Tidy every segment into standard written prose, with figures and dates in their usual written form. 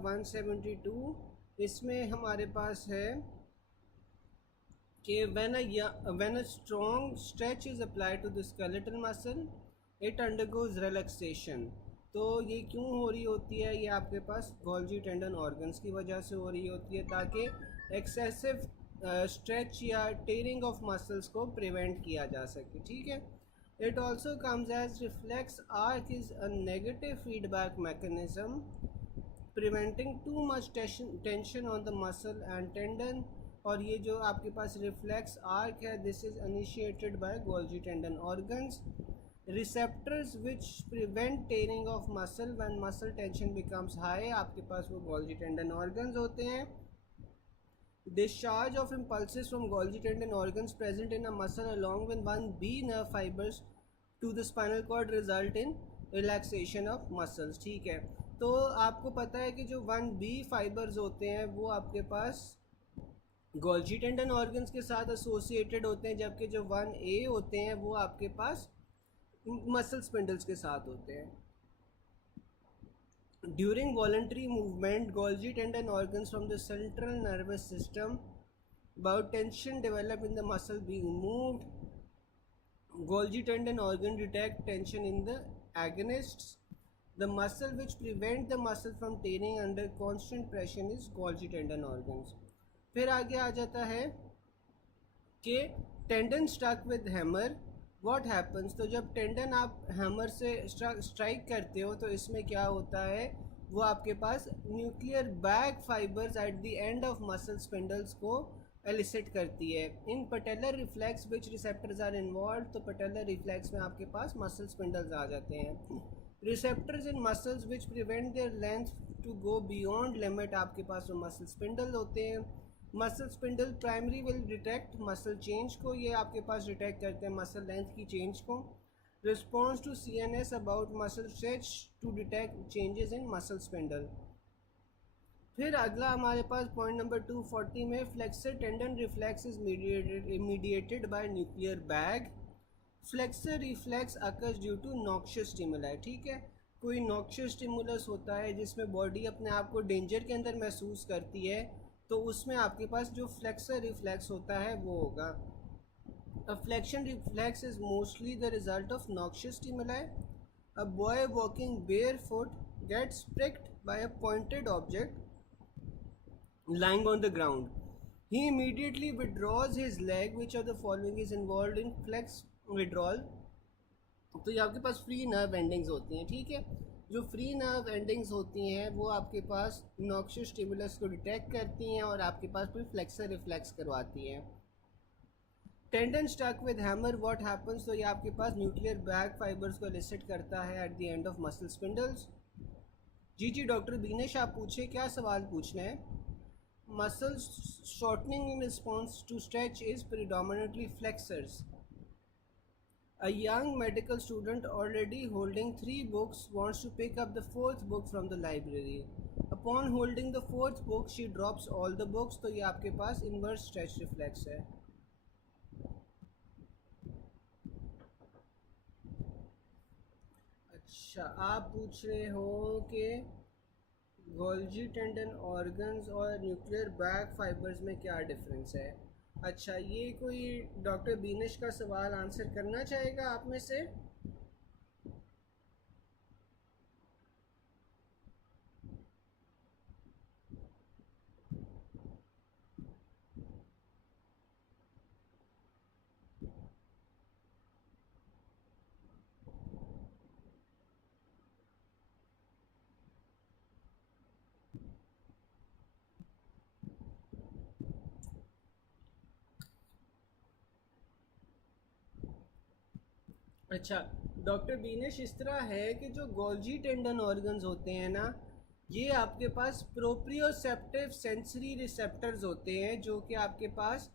Paragraph 172, इसमें हमारे पास है कि when a strong stretch is applied to the skeletal muscle, it undergoes relaxation. तो ये क्यों हो रही होती है? ये आपके पास गोल्जी टेंडन ऑर्गन्स की वजह से हो रही होती है, ताकि एक्सेसिव स्ट्रेच या टेयरिंग ऑफ मसल्स को प्रिवेंट किया जा सके, ठीक है. It also comes as reflex arc is a negative feedback mechanism preventing too much tension on the muscle and tendon. और ये जो आपके पास रिफ्लेक्स आर्क है, this is initiated by Golgi tendon organs. Receptors which prevent tearing of muscle when muscle tension becomes high, आपके पास वो Golgi tendon organs होते हैं. Discharge of impulses from Golgi tendon organs present in a muscle along with 1B nerve fibres to the spinal cord result in relaxation of muscles, ठीक है. तो आपको पता है कि जो 1B फाइबर्स होते हैं वो आपके पास गोल्जी टेंडन ऑर्गन्स के साथ एसोसिएटेड होते हैं, जबकि जो 1A होते हैं वो आपके पास मसल स्पिंडल्स के साथ होते हैं. During voluntary movement Golgi tendon organs from the central nervous system about tension develop in the muscle being moved. Golgi tendon organ detect tension in the agonists. The muscle which prevent the muscle from tearing under constant pressure is Golgi tendon organs. फिर आगे आ जाता है कि tendon stuck with hammer, what happens. तो जब tendon आप hammer से स्ट्राइक करते हो तो इसमें क्या होता है, वो आपके पास nuclear back fibers at the end of muscle spindles को एलिसिट करती है. In patellar reflex which receptors are involve, तो पटेलर रिफ्लेक्स में आपके पास मसल स्पिंडल्स आ जाते हैं. Receptors in muscles which prevent their length to go beyond limit, आपके पास वो मसल स्पिंडल होते हैं. Muscle spindle primary will detect muscle change को, ये आपके पास डिटेक्ट करते हैं मसल लेंथ की चेंज को. Response to CNS about muscle stretch to detect changes in muscle spindle. फिर अगला हमारे पास पॉइंट नंबर 240 में flexor tendon reflex is mediated by nuclear bag. Flexor reflex occurs due to noxious stimuli, ठीक है. कोई नॉक्शियस स्टिमुलस होता है जिसमें बॉडी अपने आप को डेंजर के अंदर महसूस करती है, तो उसमें आपके पास जो फ्लेक्सर रिफ्लेक्स होता है वो होगा. A flexion reflex is mostly the result of noxious stimuli. A boy walking barefoot gets pricked by a pointed object lying on the ground. He immediately withdraws his leg. Which of the following is involved in flex withdrawal? तो ये आपके पास free nerve endings होती हैं, ठीक है. जो free nerve endings होती हैं वो आपके पास नॉक्शियस स्टिमुलस को डिटेक्ट करती हैं और आपके पास फिर फ्लेक्सर रिफ्लेक्स करवाती हैं. Tendon stuck with hammer, what happens. तो ये आपके पास न्यूक्लियर बैक फाइबर्स को एलिसिट करता है at the end of muscle spindles. जी डॉक्टर बीनेश, आप पूछे, क्या सवाल पूछना है. Muscle shortening in response to stretch is predominantly flexors. A young medical student already holding 3 books wants to pick up the 4th book from the library. Upon holding the 4th book, she drops all the books. तो ये आपके पास inverse stretch reflex है. अच्छा, आप पूछ रहे हो कि गोल्जी टेंडन ऑर्गन्स और न्यूक्लियर बैक फाइबर्स में क्या डिफरेंस है. अच्छा, ये कोई डॉक्टर बीनेश का सवाल आंसर करना चाहेगा आप में से. अच्छा डॉक्टर बीनेश, इस तरह है कि जो गोल्जी टेंडन ऑर्गन्स होते हैं ना, ये आपके पास प्रोप्रियोसेप्टिव सेंसरी रिसेप्टर्स होते हैं जो कि आपके पास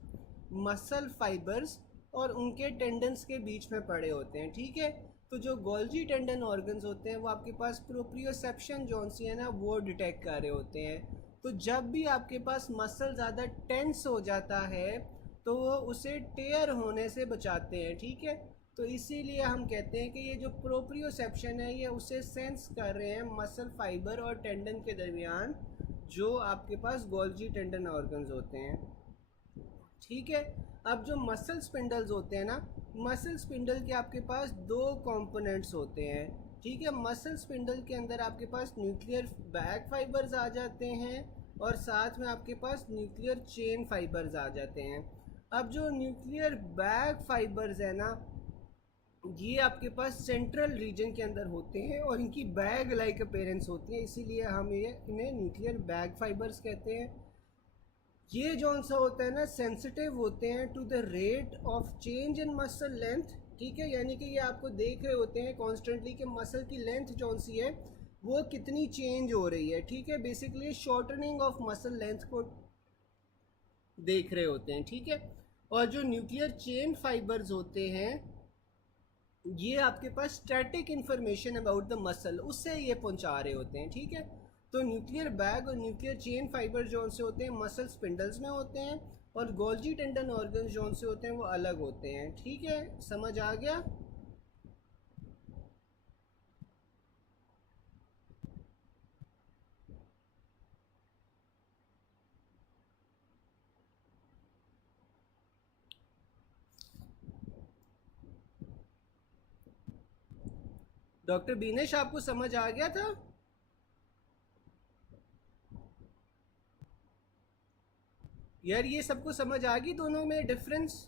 मसल फाइबर्स और उनके टेंडन्स के बीच में पड़े होते हैं, ठीक है. तो जो गोल्जी टेंडन ऑर्गन्स होते हैं वो आपके पास प्रोप्रियोसेप्शन जोन सी है ना, वो डिटेक्ट कर रहे होते हैं. तो जब भी आपके पास मसल ज़्यादा टेंस हो जाता है तो वो उसे टेयर होने से बचाते हैं, ठीक है. तो इसीलिए हम कहते हैं कि ये जो प्रोप्रियोसेप्शन है ये उसे सेंस कर रहे हैं मसल फाइबर और टेंडन के दरमियान जो आपके पास गोल्जी टेंडन ऑर्गन्स होते हैं, ठीक है। अब जो मसल स्पिंडल्स होते हैं ना, मसल स्पिंडल के आपके पास दो कंपोनेंट्स होते हैं, ठीक है। मसल स्पिंडल के अंदर आपके पास न्यूक्लियर बैक फाइबर्स आ जाते हैं और साथ में आपके पास न्यूक्लियर चेन फाइबर्स आ जाते हैं। अब जो न्यूक्लियर बैक फाइबर्स है ना, ये आपके पास सेंट्रल रीजन के अंदर होते हैं और इनकी बैग लाइक अपीयरेंस होती है, इसीलिए हम ये इन्हें न्यूक्लियर बैग फाइबर्स कहते हैं। ये जो सा होता है ना, सेंसिटिव होते हैं to the rate of change in muscle length, ठीक है। यानी कि ये आपको देख रहे होते हैं कॉन्स्टेंटली कि मसल की लेंथ जो सी है वो कितनी चेंज हो रही है, ठीक है। Basically shortening of muscle length को देख रहे होते हैं, ठीक है। और जो न्यूक्लियर चेन फाइबर्स होते हैं, ये आपके पास static information about the muscle उससे ये पहुंचा रहे होते हैं, ठीक है। तो न्यूक्लियर बैग और न्यूक्लियर चेन फाइबर जो से होते हैं मसल स्पिंडल्स में होते हैं, और गोल्जी टेंडन ऑर्गन जो से होते हैं वो अलग होते हैं, ठीक है। समझ आ गया? डॉक्टर बीनेश, आपको समझ आ गया था? यार ये सबको समझ आ गई दोनों में डिफरेंस?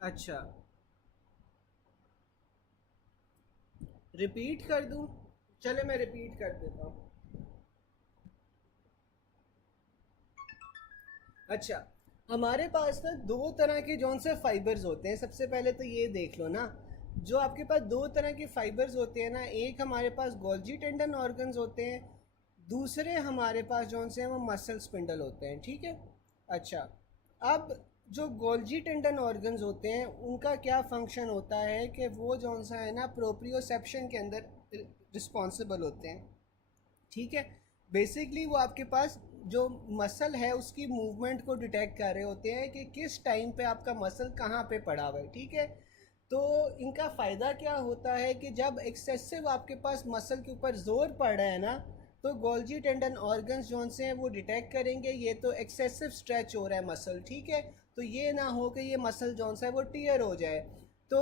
अच्छा, रिपीट कर दूं? चले मैं रिपीट कर देता हूँ। अच्छा, हमारे पास ना दो तरह के जौन से फाइबर्स होते हैं। सबसे पहले तो ये देख लो ना, जो आपके पास दो तरह के फाइबर्स होते हैं ना, एक हमारे पास गोल्जी टेंडन ऑर्गन्स होते हैं, दूसरे हमारे पास जौन से हैं वो मसल स्पिंडल होते हैं, ठीक है। अच्छा, अब जो गोल्जी टेंडन ऑर्गन्स होते हैं उनका क्या फंक्शन होता है कि वो जौन सा है ना प्रोप्रियोसेप्शन के अंदर रिस्पॉन्सिबल होते हैं, ठीक है। बेसिकली वो आपके पास जो मसल है उसकी मूवमेंट को डिटेक्ट कर रहे होते हैं कि किस टाइम पे आपका मसल कहाँ पे पड़ा हुआ है, ठीक है। तो इनका फ़ायदा क्या होता है कि जब एक्सेसिव आपके पास मसल के ऊपर जोर पड़ रहा है ना, तो गोल्जी टेंडन ऑर्गन्स जो से हैं वो डिटेक्ट करेंगे ये तो एक्सेसिव स्ट्रेच हो रहा है मसल, ठीक है। तो ये ना हो कि ये मसल जो सा है वो टीयर हो जाए। तो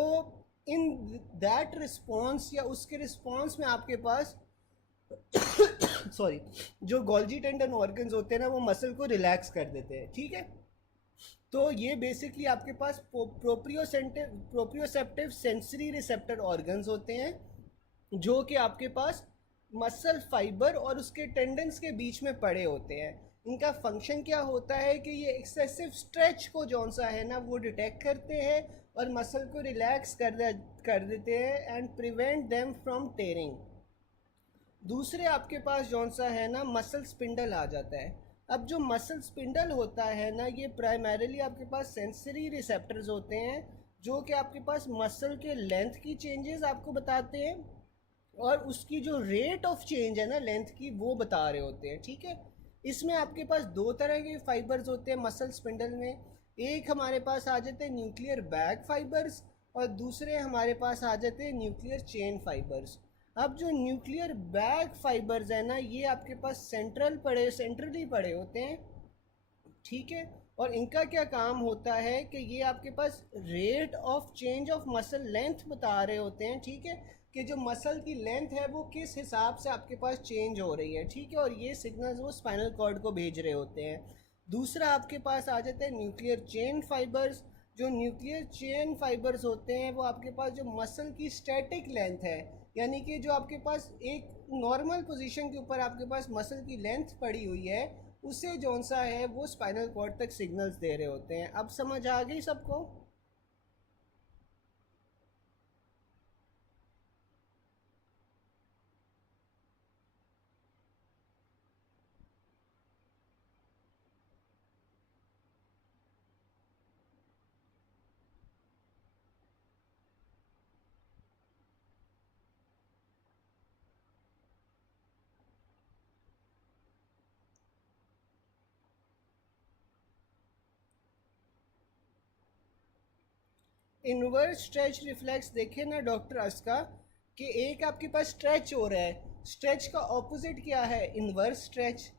इन दैट रिस्पॉन्स या उसके रिस्पॉन्स में आपके पास सॉरी, जो गोल्जी टेंडन ऑर्गन्स होते हैं ना वो मसल को रिलैक्स कर देते हैं, ठीक है। तो ये बेसिकली आपके पास प्रोप्रियोसेप्टिव सेंसरी रिसेप्टर ऑर्गन्स होते हैं, जो कि आपके पास मसल फाइबर और उसके टेंडन्स के बीच में पड़े होते हैं। इनका फंक्शन क्या होता है कि ये एक्सेसिव स्ट्रेच को जौन सा है ना वो डिटेक्ट करते हैं और मसल को रिलैक्स कर देते हैं and prevent them from tearing. दूसरे आपके पास जौन सा है ना मसल स्पिंडल आ जाता है। अब जो मसल स्पिंडल होता है ना, ये प्राइमरीली आपके पास सेंसरी रिसेप्टर्स होते हैं, जो कि आपके पास मसल के लेंथ की चेंजेस आपको बताते हैं और उसकी जो रेट ऑफ चेंज है ना लेंथ की वो बता रहे होते हैं, ठीक है। इसमें आपके पास दो तरह के फाइबर्स होते हैं मसल स्पिंडल में। एक हमारे पास आ जाते हैं न्यूक्लियर बैग फाइबर्स और दूसरे हमारे पास आ जाते हैं न्यूक्लियर चेन फाइबर्स। अब जो न्यूक्लियर बैग फाइबर्स है ना, ये आपके पास सेंट्रली पड़े होते हैं, ठीक है। और इनका क्या काम होता है कि ये आपके पास rate of change of muscle length बता रहे होते हैं, ठीक है, कि जो मसल की लेंथ है वो किस हिसाब से आपके पास चेंज हो रही है, ठीक है। और ये सिग्नल्स वो स्पाइनल कॉर्ड को भेज रहे होते हैं। दूसरा आपके पास आ जाता है न्यूक्लियर चेन फाइबर्स। जो न्यूक्लियर चेन फाइबर्स होते हैं वो आपके पास जो मसल की स्टैटिक लेंथ है, यानी कि जो आपके पास एक नॉर्मल पोजीशन के ऊपर आपके पास मसल की लेंथ पड़ी हुई है, उसे जौन सा है वो स्पाइनल कॉर्ड तक सिग्नल्स दे रहे होते हैं। अब समझ आ गई सबको? इनवर्स स्ट्रेच रिफ्लेक्स देखे ना डॉक्टर अस्का, कि एक आपके पास स्ट्रेच हो रहा है, स्ट्रेच का ऑपोजिट क्या है, इनवर्स स्ट्रेच।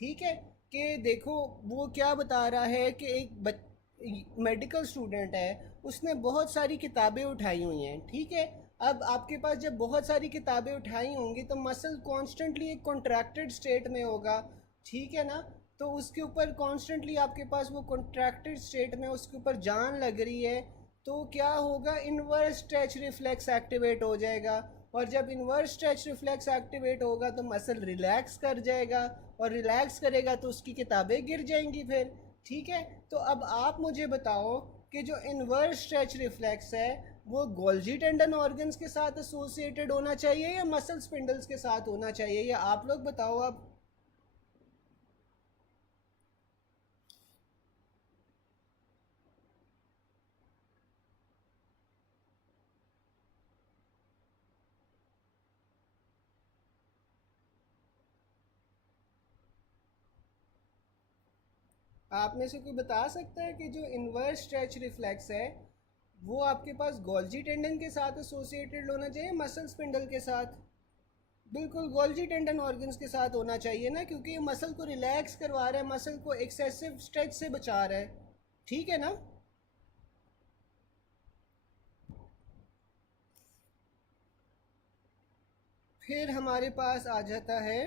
ठीक है, कि देखो वो क्या बता रहा है कि एक मेडिकल स्टूडेंट है, उसने बहुत सारी किताबें उठाई हुई हैं। ठीक है, अब आपके पास जब बहुत सारी किताबें उठाई होंगी तो मसल कॉन्स्टेंटली एक कॉन्ट्रैक्टेड स्टेट में होगा। ठीक है ना, तो उसके ऊपर कॉन्स्टेंटली आपके पास वो कॉन्ट्रैक्टेड स्टेट में उसके ऊपर जान लग रही है, तो क्या होगा, इनवर्स स्ट्रेच रिफ्लेक्स एक्टिवेट हो जाएगा। और जब इनवर्स स्ट्रेच रिफ्लेक्स एक्टिवेट होगा तो मसल रिलैक्स कर जाएगा, और रिलैक्स करेगा तो उसकी किताबें गिर जाएंगी फिर। ठीक है, तो अब आप मुझे बताओ कि जो इनवर्स स्ट्रेच रिफ्लेक्स है वो गोल्जी टेंडन ऑर्गन्स के साथ एसोसिएटेड होना चाहिए या मसल स्पिंडल्स के साथ होना चाहिए, या आप लोग बताओ अब। आप में से कोई बता सकता है कि जो इनवर्स स्ट्रेच रिफ्लेक्स है वो आपके पास गोल्जी टेंडन के साथ एसोसिएटेड होना चाहिए मसल स्पिंडल के साथ? बिल्कुल गोल्जी टेंडन ऑर्गन्स के साथ होना चाहिए ना, क्योंकि ये मसल को रिलैक्स करवा रहा है, मसल को एक्सेसिव स्ट्रेच से बचा रहा है। ठीक है ना। फिर हमारे पास आ जाता है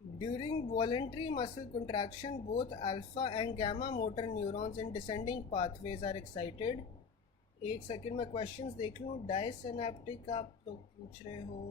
during voluntary muscle contraction both alpha and gamma motor neurons in descending pathways are excited. एक सेकंड में क्वेश्चंस देख लूँ। डायसिनेप्टिक आप तो पूछ रहे हो।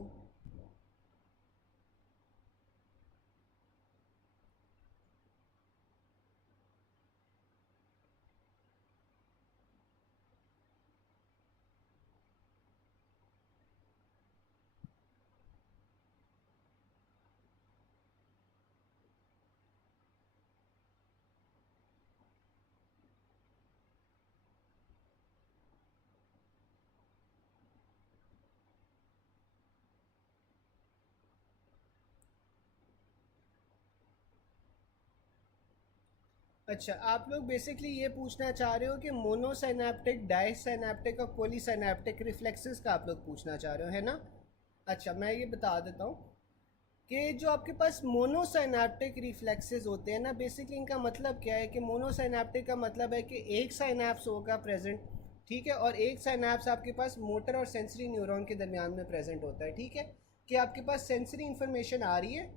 अच्छा, आप लोग बेसिकली ये पूछना चाह रहे हो कि मोनोसाइनेप्टिक, डायसाइनेप्टिक और पॉलीसाइनेप्टिक रिफ्लेक्सेस का आप लोग पूछना चाह रहे हो, है ना। अच्छा, मैं ये बता देता हूँ कि जो आपके पास मोनोसाइनेप्टिक रिफ्लेक्सेस होते हैं ना, बेसिकली इनका मतलब क्या है कि मोनोसाइनेप्टिक का मतलब है कि एक साइनेप्स होगा प्रेजेंट। ठीक है, और एक साइनेप्स आपके पास मोटर और सेंसरी न्यूरॉन के दरमियान में प्रेजेंट होता है। ठीक है, कि आपके पास सेंसरी इंफॉर्मेशन आ रही है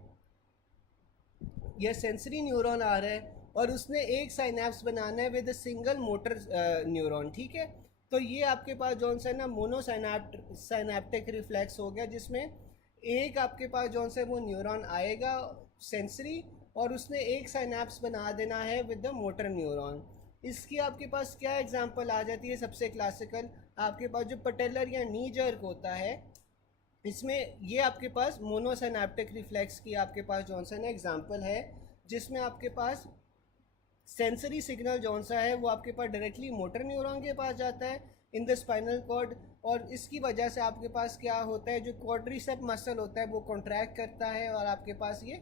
या सेंसरी न्यूरॉन आ रहा है और उसने एक साइनेप्स बनाना है विद सिंगल मोटर न्यूरॉन। ठीक है, तो ये आपके पास जौन सा है ना मोनोसाइनेप्टिक रिफ्लेक्स हो गया, जिसमें एक आपके पास जौन सा वो न्यूरॉन आएगा सेंसरी, और उसने एक साइनेप्स बना देना है विद द मोटर न्यूरॉन। इसकी आपके पास क्या एग्जांपल आ जाती है, सबसे क्लासिकल आपके पास जो पटेलर या नी जर्क होता है, इसमें ये आपके पास मोनोसिनेप्टिक रिफ्लेक्स की आपके पास जॉनसन एग्जांपल है, जिसमें आपके पास सेंसरी सिग्नल जौन सा है वो आपके पास डायरेक्टली मोटर न्यूरॉन के पास जाता है इन द स्पाइनल कॉर्ड, और इसकी वजह से आपके पास क्या होता है, जो क्वाड्रिसेप मसल होता है वो कॉन्ट्रैक्ट करता है, और आपके पास ये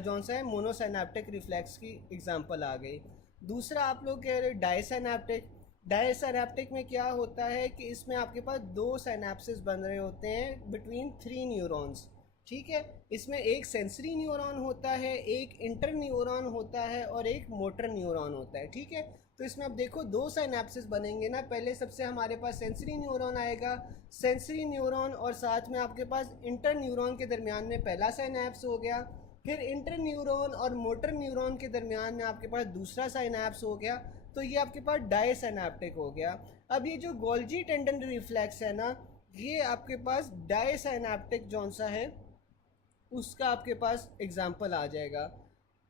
जौन सा है मोनोसिनेप्टिक रिफ्लेक्स की एग्जांपल आ गई। दूसरा आप लोग कह रहे डायसिनेप्टिक। डायसिनेप्टिक में क्या होता है कि इसमें आपके पास दो साइनेप्सिस बन रहे होते हैं बिटवीन थ्री न्यूरॉन्स। ठीक है, इसमें एक सेंसरी न्यूरॉन होता है, एक इंटर न्यूरॉन होता है और एक मोटर न्यूरॉन होता है। ठीक है, तो इसमें अब देखो दो साइनेप्सिस बनेंगे ना, पहले सबसे हमारे पास सेंसरी न्यूरॉन आएगा, सेंसरी न्यूरॉन और साथ में आपके पास इंटर न्यूरॉन के दरमियान में पहला साइनेप्स हो गया, फिर इंटर न्यूरॉन और मोटर न्यूरॉन के दरमियान में आपके पास दूसरा साइनेप्स हो गया, तो ये आपके पास डायसिनेप्टिक हो गया। अब ये जो गोल्जी टेंडन रिफ्लेक्स है ना, ये आपके पास डायसिनेप्टिक जौन सा है उसका आपके पास एग्जाम्पल आ जाएगा।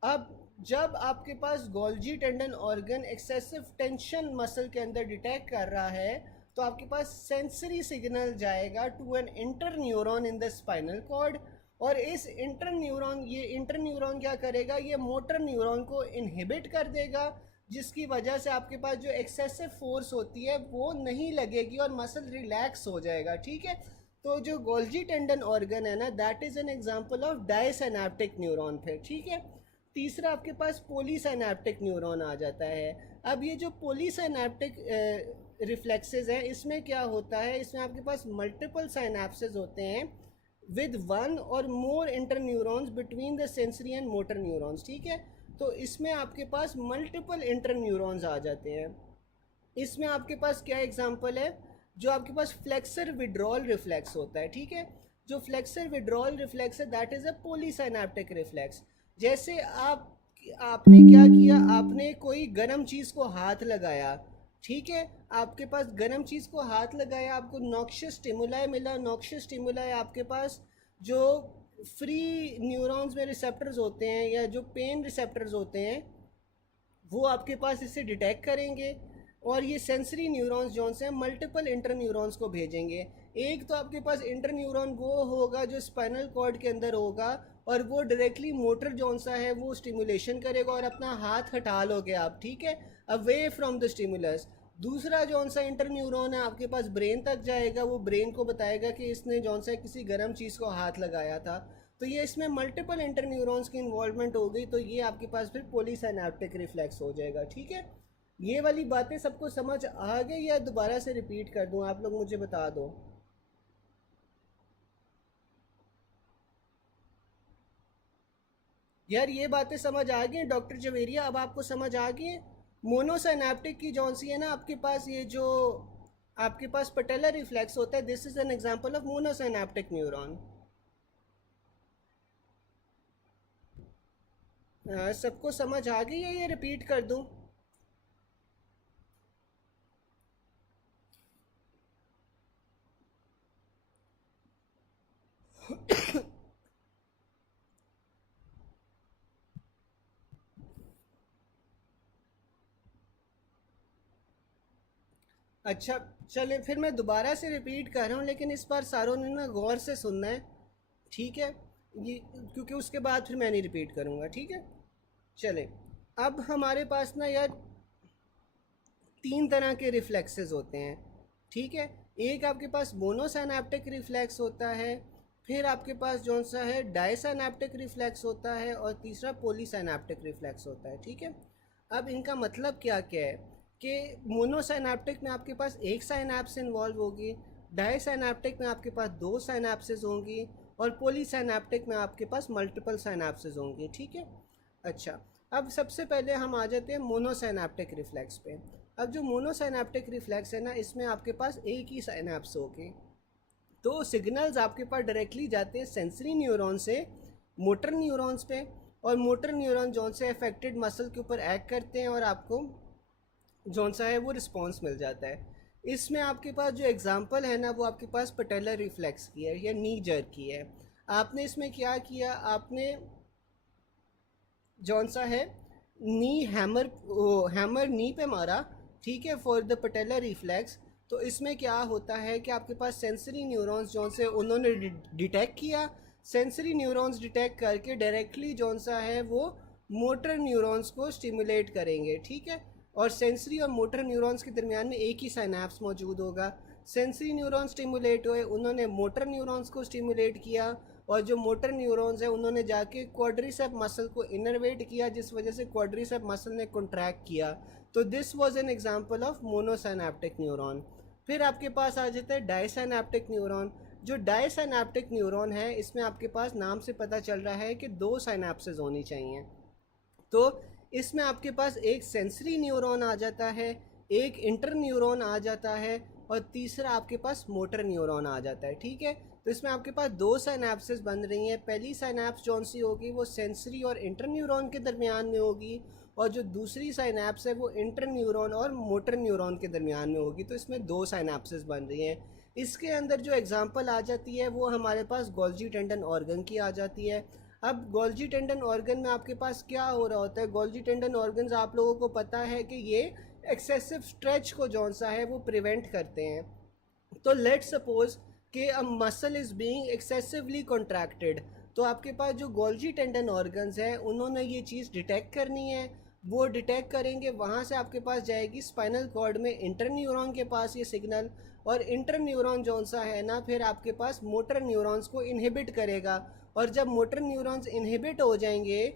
अब जब आपके पास Golgi tendon organ excessive tension muscle के अंदर डिटेक्ट कर रहा है, तो आपके पास सेंसरी सिग्नल जाएगा to an inter neuron in the spinal cord, और इस इंटर न्यूरॉन क्या करेगा, ये मोटर न्यूरॉन को इनहिबिट कर देगा, जिसकी वजह से आपके पास जो एक्सेसिव फोर्स होती है वो नहीं लगेगी और मसल रिलैक्स हो जाएगा, ठीक है। तो जो गोल्जी टेंडन ऑर्गन है ना, that is an example of disynaptic neuron फिर, ठीक है। तीसरा आपके पास पॉलीसिनेप्टिक न्यूरॉन आ जाता है। अब ये जो पॉलीसिनेप्टिक रिफ्लेक्सेस हैं, इसमें क्या होता है, इसमें आपके पास मल्टीपल साइनेप्सेस होते हैं विद वन और more inter neurons between the sensory and motor neurons, ठीक है। तो इसमें आपके पास मल्टीपल इंटर न्यूरॉन्स आ जाते हैं। इसमें आपके पास क्या एग्जांपल है, जो आपके पास फ्लेक्सर विड्रॉल रिफ्लेक्स होता है, ठीक है। जो फ्लेक्सर विड्रॉल रिफ्लेक्स है that is a polysynaptic reflex. जैसे आपने क्या किया, आपने कोई गर्म चीज़ को हाथ लगाया, ठीक है। आपके पास गर्म चीज़ को हाथ लगाया, आपको नॉक्शियस स्टिमुलाई मिला। नॉक्शियस स्टिमुलाई आपके पास जो फ्री न्यूरॉन्स में रिसेप्टर्स होते हैं या जो पेन रिसेप्टर्स होते हैं वो आपके पास इसे डिटेक्ट करेंगे और ये सेंसरी न्यूरॉन्स जो से मल्टीपल इंटर न्यूरॉन्स को भेजेंगे। एक तो आपके पास इंटर न्यूरॉन वो होगा जो स्पाइनल कॉर्ड के अंदर होगा और वो डायरेक्टली मोटर जौन सा है वो स्टिमुलेशन करेगा और अपना हाथ हटा लोगे आप, ठीक है, अवे फ्रॉम द स्टिमुलस। दूसरा जौन सा इंटर न्यूरॉन है आपके पास ब्रेन तक जाएगा, वो ब्रेन को बताएगा कि इसने जौन सा किसी गर्म चीज़ को हाथ लगाया था। तो ये इसमें मल्टीपल इंटर न्यूरॉन्स की इन्वॉल्वमेंट हो गई, तो ये आपके पास फिर पॉलीसिनेप्टिक रिफ्लेक्स हो जाएगा, ठीक है। ये वाली बातें सबको समझ आ गई या दोबारा से रिपीट कर दूं, आप लोग मुझे बता दो। यार ये बातें समझ आ गई डॉक्टर जवेरिया, अब आपको समझ आ गई। मोनोसिनेप्टिक की जौन सी है ना आपके पास, ये जो आपके पास पटेलर रिफ्लेक्स होता है, this is an example of monosynaptic neuron. सबको समझ आ गई है, ये रिपीट कर दूं? अच्छा, चले फिर मैं दोबारा से रिपीट कर रहा हूँ, लेकिन इस बार सारों ने ना गौर से सुनना है, ठीक है। ये क्योंकि उसके बाद फिर मैं नहीं रिपीट करूँगा, ठीक है। चले, अब हमारे पास ना यार तीन तरह के रिफ्लेक्सेस होते हैं, ठीक है। एक आपके पास मोनोसिनेप्टिक रिफ्लेक्स होता है, फिर आपके पास जौन सा है डायसिनेप्टिक रिफ्लेक्स होता है और तीसरा पॉलीसिनेप्टिक रिफ्लेक्स होता है, ठीक है। अब इनका मतलब क्या क्या है कि मोनोसिनेप्टिक में आपके पास एक साइनेप्स इन्वॉल्व होगी, डायसिनेप्टिक में आपके पास दो साइनेप्सेस होंगी और पॉलीसिनेप्टिक में आपके पास मल्टीपल साइनेप्सेस होंगी, ठीक है। अच्छा, अब सबसे पहले हम आ जाते हैं मोनोसिनेप्टिक रिफ्लेक्स पे। अब जो मोनोसिनेप्टिक रिफ्लेक्स है ना, इसमें आपके पास एक ही साइनेप्स होगी, तो सिग्नल्स आपके पास डायरेक्टली जाते हैं सेंसरी न्यूरॉन से मोटर न्यूरॉन्स पे, और मोटर न्यूरॉन जौन से अफेक्टेड मसल के ऊपर एक्ट करते हैं और आपको जौन सा है वो रिस्पॉन्स मिल जाता है। इसमें आपके पास जो एग्जांपल है ना, वो आपके पास पटेलर रिफ्लेक्स की है या नी जर्क की है। आपने इसमें क्या किया, आपने जौन सा है नी हैमर नी पे मारा, ठीक है, फॉर द पटेलर रिफ्लेक्स। तो इसमें क्या होता है कि आपके पास सेंसरी न्यूरॉन्स जौन से उन्होंने डिटेक्ट किया, सेंसरी न्यूरॉन्स डिटेक्ट करके डायरेक्टली जौन सा है वो मोटर न्यूरॉन्स को स्टिमुलेट करेंगे, ठीक है। और सेंसरी और मोटर न्यूरॉन्स के दरमियान में एक ही साइनेप्स मौजूद होगा। सेंसरी न्यूरॉन्स स्टिमुलेट हुए, उन्होंने मोटर न्यूरॉन्स को स्टिमुलेट किया और जो मोटर न्यूरॉन्स है उन्होंने जाके क्वाड्रिसेप मसल को इनर्वेट किया, जिस वजह से क्वाड्रिसेप मसल ने कॉन्ट्रैक्ट किया। तो this was an example of monosynaptic neuron. फिर आपके पास आ जाता है डायसिनेप्टिक न्यूरॉन। जो डायसिनेप्टिक न्यूरॉन है, इसमें आपके पास नाम से पता चल रहा है कि दो साइनेप्सेस होनी चाहिए। तो इसमें आपके पास एक सेंसरी न्यूरॉन आ जाता है, एक इंटर न्यूरॉन आ जाता है और तीसरा आपके पास मोटर न्यूरॉन आ जाता है, ठीक है। तो इसमें आपके पास दो साइनेप्सेस बन रही हैं। पहली साइनेप्स जौन सी होगी वो सेंसरी और इंटर न्यूरॉन के दरमियान में होगी, और जो दूसरी साइनेप्स है वो इंटर न्यूरॉन और मोटर न्यूरॉन के दरमियान में होगी। तो इसमें दो साइनेप्सेस बन रही हैं। इसके अंदर जो एग्जांपल आ जाती है वो हमारे पास गोल्जी टेंडन ऑर्गन की आ जाती है। अब गोल्जी टेंडन ऑर्गन में आपके पास क्या हो रहा होता है, गोल्जी टेंडन ऑर्गन्स आप लोगों को पता है कि ये एक्सेसिव स्ट्रेच को जौन सा है वो प्रिवेंट करते हैं। तो लेट सपोज कि a muscle is being excessively contracted, तो आपके पास जो गोल्जी टेंडन ऑर्गन्स हैं उन्होंने ये चीज़ डिटेक्ट करनी है। वो डिटेक्ट करेंगे, वहाँ से आपके पास जाएगी स्पाइनल कॉर्ड में इंटर न्यूरॉन के पास ये सिग्नल, और इंटर न्यूरॉन जौन सा है ना फिर आपके पास मोटर न्यूरॉन्स को इनहिबिट करेगा। और जब मोटर न्यूरॉन्स इनहिबिट हो जाएंगे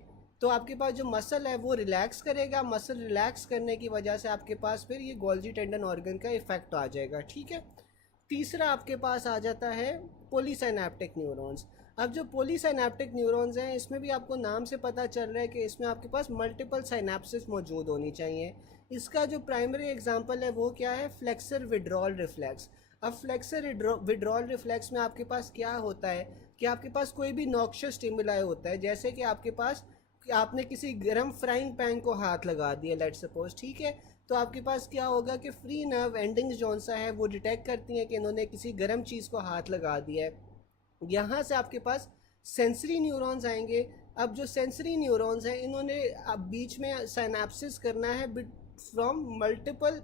तो आपके पास जो मसल है वो रिलैक्स करेगा, मसल रिलैक्स करने की वजह से आपके पास फिर ये गोल्जी टेंडन ऑर्गन का इफेक्ट आ जाएगा, ठीक है। तीसरा आपके पास आ जाता है पोलीसाइनेप्टिक न्यूरॉन्स। अब जो पोलीसाइनेप्टिक न्यूरॉन्स हैं इसमें भी आपको नाम से पता चल रहा है कि इसमें आपके पास मल्टीपल साइनेप्सिस मौजूद होनी चाहिए। इसका जो प्राइमरी एग्जांपल है वो क्या है, फ्लेक्सर विड्रॉल रिफ्लेक्स। अब फ्लेक्सर विड्रॉल रिफ्लेक्स में आपके पास क्या होता है कि आपके पास कोई भी नॉक्शियस स्टिमुलाई होता है, जैसे कि आपके पास आपने किसी गर्म फ्राइंग पैन को हाथ लगा दिया लेट सपोज, ठीक है। तो आपके पास क्या होगा कि फ्री नर्व एंडिंग्स जौन सा है वो डिटेक्ट करती हैं कि इन्होंने किसी गर्म चीज़ को हाथ लगा दिया है। यहाँ से आपके पास सेंसरी न्यूरॉन्स आएंगे। अब जो सेंसरी न्यूरॉन्स हैं इन्होंने अब बीच में साइनेप्सिस करना है फ्रॉम मल्टीपल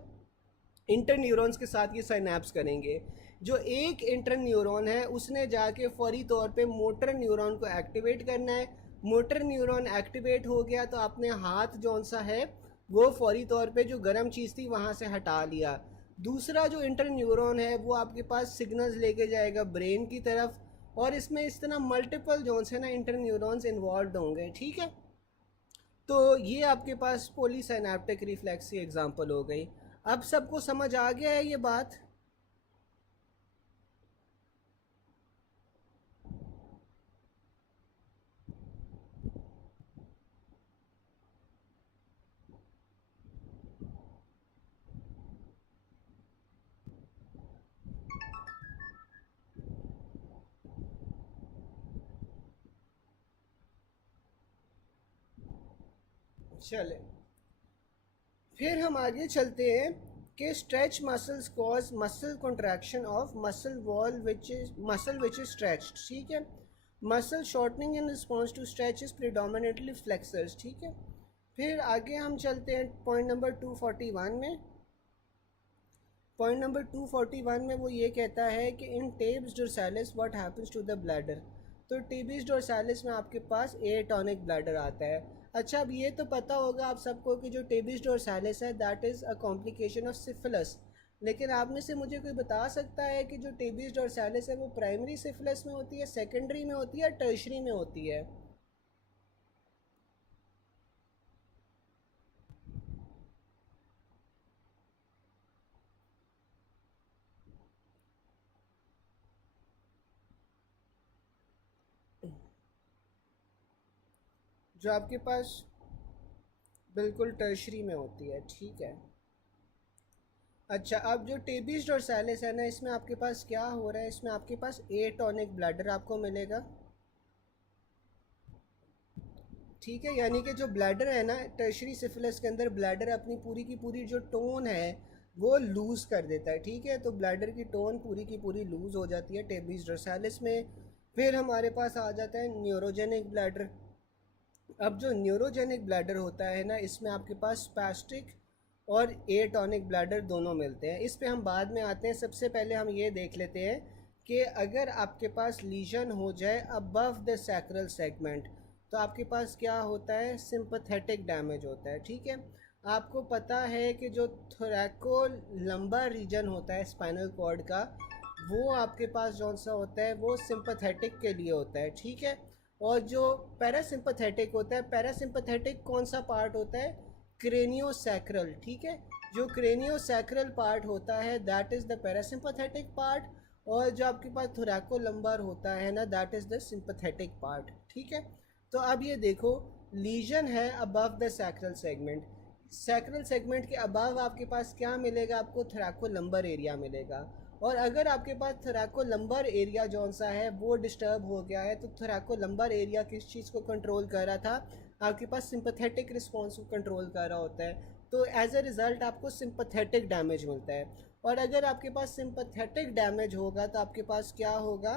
इंटर न्यूरॉन्स के साथ ये साइनेप्स करेंगे। जो एक इंटर न्यूरॉन है उसने जाके फौरी तौर पे मोटर न्यूरॉन को एक्टिवेट करना है। मोटर न्यूरॉन एक्टिवेट हो गया तो आपने हाथ जौन सा है वो फौरी तौर पे जो गर्म चीज़ थी वहाँ से हटा लिया। दूसरा जो इंटर न्यूरॉन है वो आपके पास सिग्नल्स लेके जाएगा ब्रेन की तरफ, और इसमें इस तरह मल्टीपल जोन से ना इंटर न्यूरॉन्स इन्वॉल्व होंगे, ठीक है। तो ये आपके पास पोलीसाइनेप्टिक रिफ्लेक्स की एग्जांपल हो गई। अब सबको समझ आ गया है ये बात? चले फिर हम आगे चलते हैं कि stretch muscles cause muscle contraction of muscle wall which is stretched, ठीक है। Muscle shortening in response to stretch is predominantly flexors, ठीक है। फिर आगे हम चलते हैं पॉइंट नंबर 241 में। पॉइंट नंबर 241 में वो ये कहता है कि in tabes dorsalis what happens to the bladder. तो टेबिस डोर्सालिस में आपके पास एटॉनिक ब्लैडर आता है। अच्छा, अब ये तो पता होगा आप सबको कि जो टेबिस डोर्सालिस है that is a complication of syphilis. लेकिन आप में से मुझे कोई बता सकता है कि जो टेबिस डोर्सालिस है वो प्राइमरी सिफिलिस में होती है, सेकेंडरी में होती है, टर्शरी में होती है? जो आपके पास बिल्कुल टर्शरी में होती है, ठीक है। अच्छा, अब जो टेबिस डोर्सालिस है ना इसमें आपके पास क्या हो रहा है, इसमें आपके पास एटॉनिक ब्लैडर आपको मिलेगा, ठीक है। यानी कि जो ब्लैडर है ना टर्शरी सिफिलिस के अंदर ब्लैडर अपनी पूरी की पूरी जो टोन है वो लूज़ कर देता है, ठीक है। तो ब्लैडर की टोन पूरी की पूरी लूज़ हो जाती है टेबिस डोर्सालिस में। फिर हमारे पास आ जाता है न्यूरोजेनिक ब्लैडर। अब जो न्यूरोजेनिक ब्लैडर होता है ना इसमें आपके पास स्पैस्टिक और एटॉनिक ब्लैडर दोनों मिलते हैं। इस पे हम बाद में आते हैं। सबसे पहले हम ये देख लेते हैं कि अगर आपके पास लीजन हो जाए अबव द सैक्रल सेगमेंट तो आपके पास क्या होता है, सिंपैथेटिक डैमेज होता है, ठीक है। आपको पता है कि जो थोरैको लंबा रीजन होता है स्पाइनल कॉर्ड का वो आपके पास जौन सा होता है वो सिंपैथेटिक के लिए होता है, ठीक है। और जो पैरासिम्पथेटिक होता है, पैरासिम्पथेटिक कौन सा पार्ट होता है, क्रेनियोसैक्रल, ठीक है। जो क्रेनियोसैक्रल पार्ट होता है that is the parasympathetic part, और जो आपके पास थोरैको लंबर होता है ना that is the sympathetic part, ठीक है। तो अब ये देखो लीजन है above the sacral segment, sacral segment के अबव आपके पास क्या मिलेगा, आपको थोरैको लंबर एरिया मिलेगा। और अगर आपके पास थोरैको लंबर एरिया जौन सा है वो डिस्टर्ब हो गया है तो थोरैको लंबर एरिया किस चीज़ को कंट्रोल कर रहा था, आपके पास सिंपैथेटिक रिस्पॉन्स को कंट्रोल कर रहा होता है। तो एज अ रिज़ल्ट आपको सिंपैथेटिक डैमेज मिलता है। और अगर आपके पास सिंपैथेटिक डैमेज होगा तो आपके पास क्या होगा,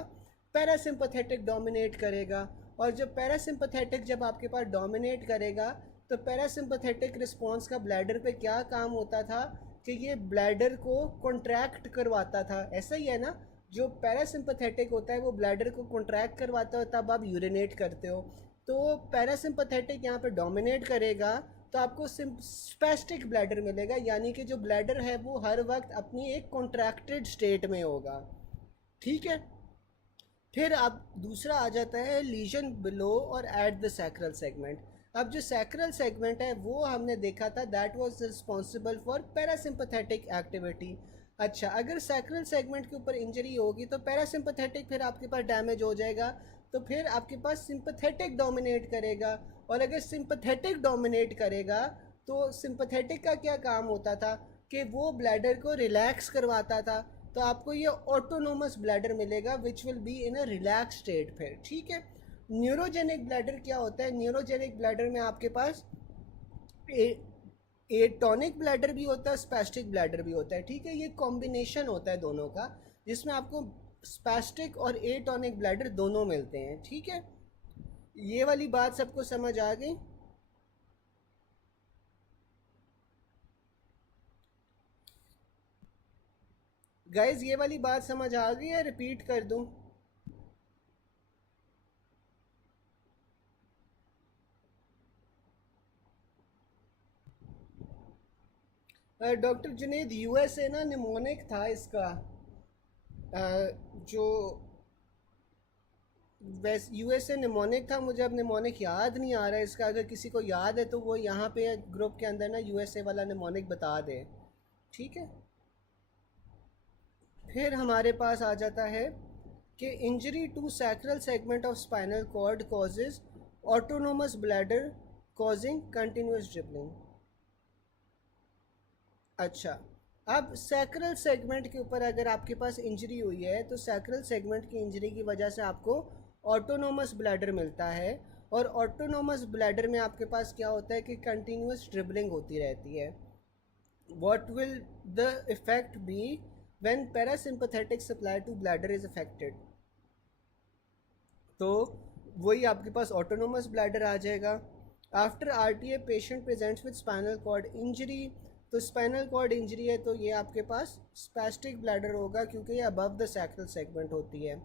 पैरासिम्पथेटिक डोमिनेट करेगा। और जब पैरासिम्पथेटिक जब आपके पास डोमिनेट करेगा तो पैरासिम्पथेटिक रिस्पॉन्स का ब्लैडर पे क्या काम होता था कि ये ब्लैडर को कॉन्ट्रैक्ट करवाता था, ऐसा ही है ना। जो पैरासिम्पथेटिक होता है वो ब्लैडर को कॉन्ट्रैक्ट करवाता है तब आप यूरिनेट करते हो। तो पैरासिम्पथेटिक यहाँ पे डोमिनेट करेगा तो आपको स्पेस्टिक ब्लैडर मिलेगा, यानी कि जो ब्लैडर है वो हर वक्त अपनी एक कॉन्ट्रैक्टेड स्टेट में होगा, ठीक है। फिर अब दूसरा आ जाता है लीजन बिलो और एट द सैक्रल सेगमेंट। अब जो सैक्रल सेगमेंट है वो हमने देखा था that was responsible for parasympathetic activity. अच्छा, अगर सैक्रल सेगमेंट के ऊपर इंजरी होगी तो पैरासिम्पथेटिक फिर आपके पास डैमेज हो जाएगा, तो फिर आपके पास सिंपथेटिक डोमिनेट करेगा। और अगर सिंपथेटिक डोमिनेट करेगा तो सिंपथेटिक का क्या काम होता था कि वो ब्लैडर को रिलैक्स करवाता था, तो आपको ये ऑटोनोमस ब्लैडर मिलेगा which will be in a relax state फिर, ठीक है। न्यूरोजेनिक ब्लैडर क्या होता है? न्यूरोजेनिक ब्लैडर में आपके पास एटॉनिक ब्लैडर भी होता है, स्पैस्टिक ब्लैडर भी होता है, ठीक है। ये कॉम्बिनेशन होता है दोनों का, जिसमें आपको स्पैस्टिक और एटॉनिक ब्लैडर दोनों मिलते हैं, ठीक है। ये वाली बात सबको समझ आ गई? गाइज ये वाली बात समझ आ गई है, रिपीट कर दूं? डॉक्टर जुनेद, यूएसए ना निमोनिक था इसका, जो वैसे यूएसए निमोनिक था, मुझे अब निमोनिक याद नहीं आ रहा है इसका। अगर किसी को याद है तो वो यहाँ पे ग्रुप के अंदर ना यूएसए वाला निमोनिक बता दे, ठीक है। फिर हमारे पास आ जाता है कि injury to sacral segment of spinal cord causes autonomous bladder causing continuous dribbling. अच्छा, अब सैक्रल सेगमेंट के ऊपर अगर आपके पास इंजरी हुई है तो सैक्रल सेगमेंट की इंजरी की वजह से आपको ऑटोनोमस ब्लैडर मिलता है। और ऑटोनोमस ब्लैडर में आपके पास क्या होता है कि कंटिन्यूस ड्रिबलिंग होती रहती है। What will the effect be when parasympathetic supply to bladder is affected? तो वही आपके पास ऑटोनोमस ब्लैडर आ जाएगा। After RTA patient presents with spinal cord injury, तो स्पाइनल कॉर्ड इंजरी है तो ये आपके पास स्पैस्टिक ब्लैडर होगा, क्योंकि ये अबव द सैक्रल सेगमेंट होती है।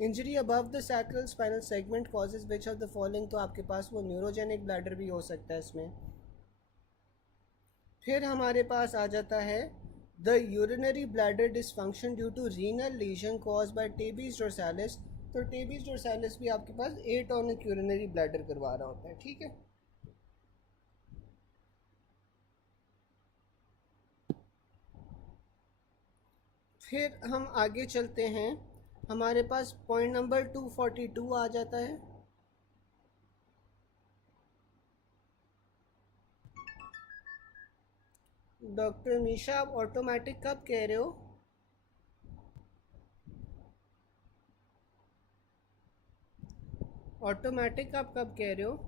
Injury above the sacral spinal segment causes which of the following, तो आपके पास वो न्यूरोजेनिक ब्लैडर भी हो सकता है इसमें। फिर हमारे पास आ जाता है the urinary bladder dysfunction due to renal lesion cause by tabes dorsalis. तो टेबीज डोर्सालिस भी आपके पास एटॉनिक यूरिनरी ब्लैडर करवा रहा होता है, ठीक है। फिर हम आगे चलते हैं, हमारे पास पॉइंट नंबर 242 आ जाता है। डॉक्टर मीशा, आप ऑटोमेटिक कब कह रहे हो? ऑटोमेटिक आप कब कह रहे हो?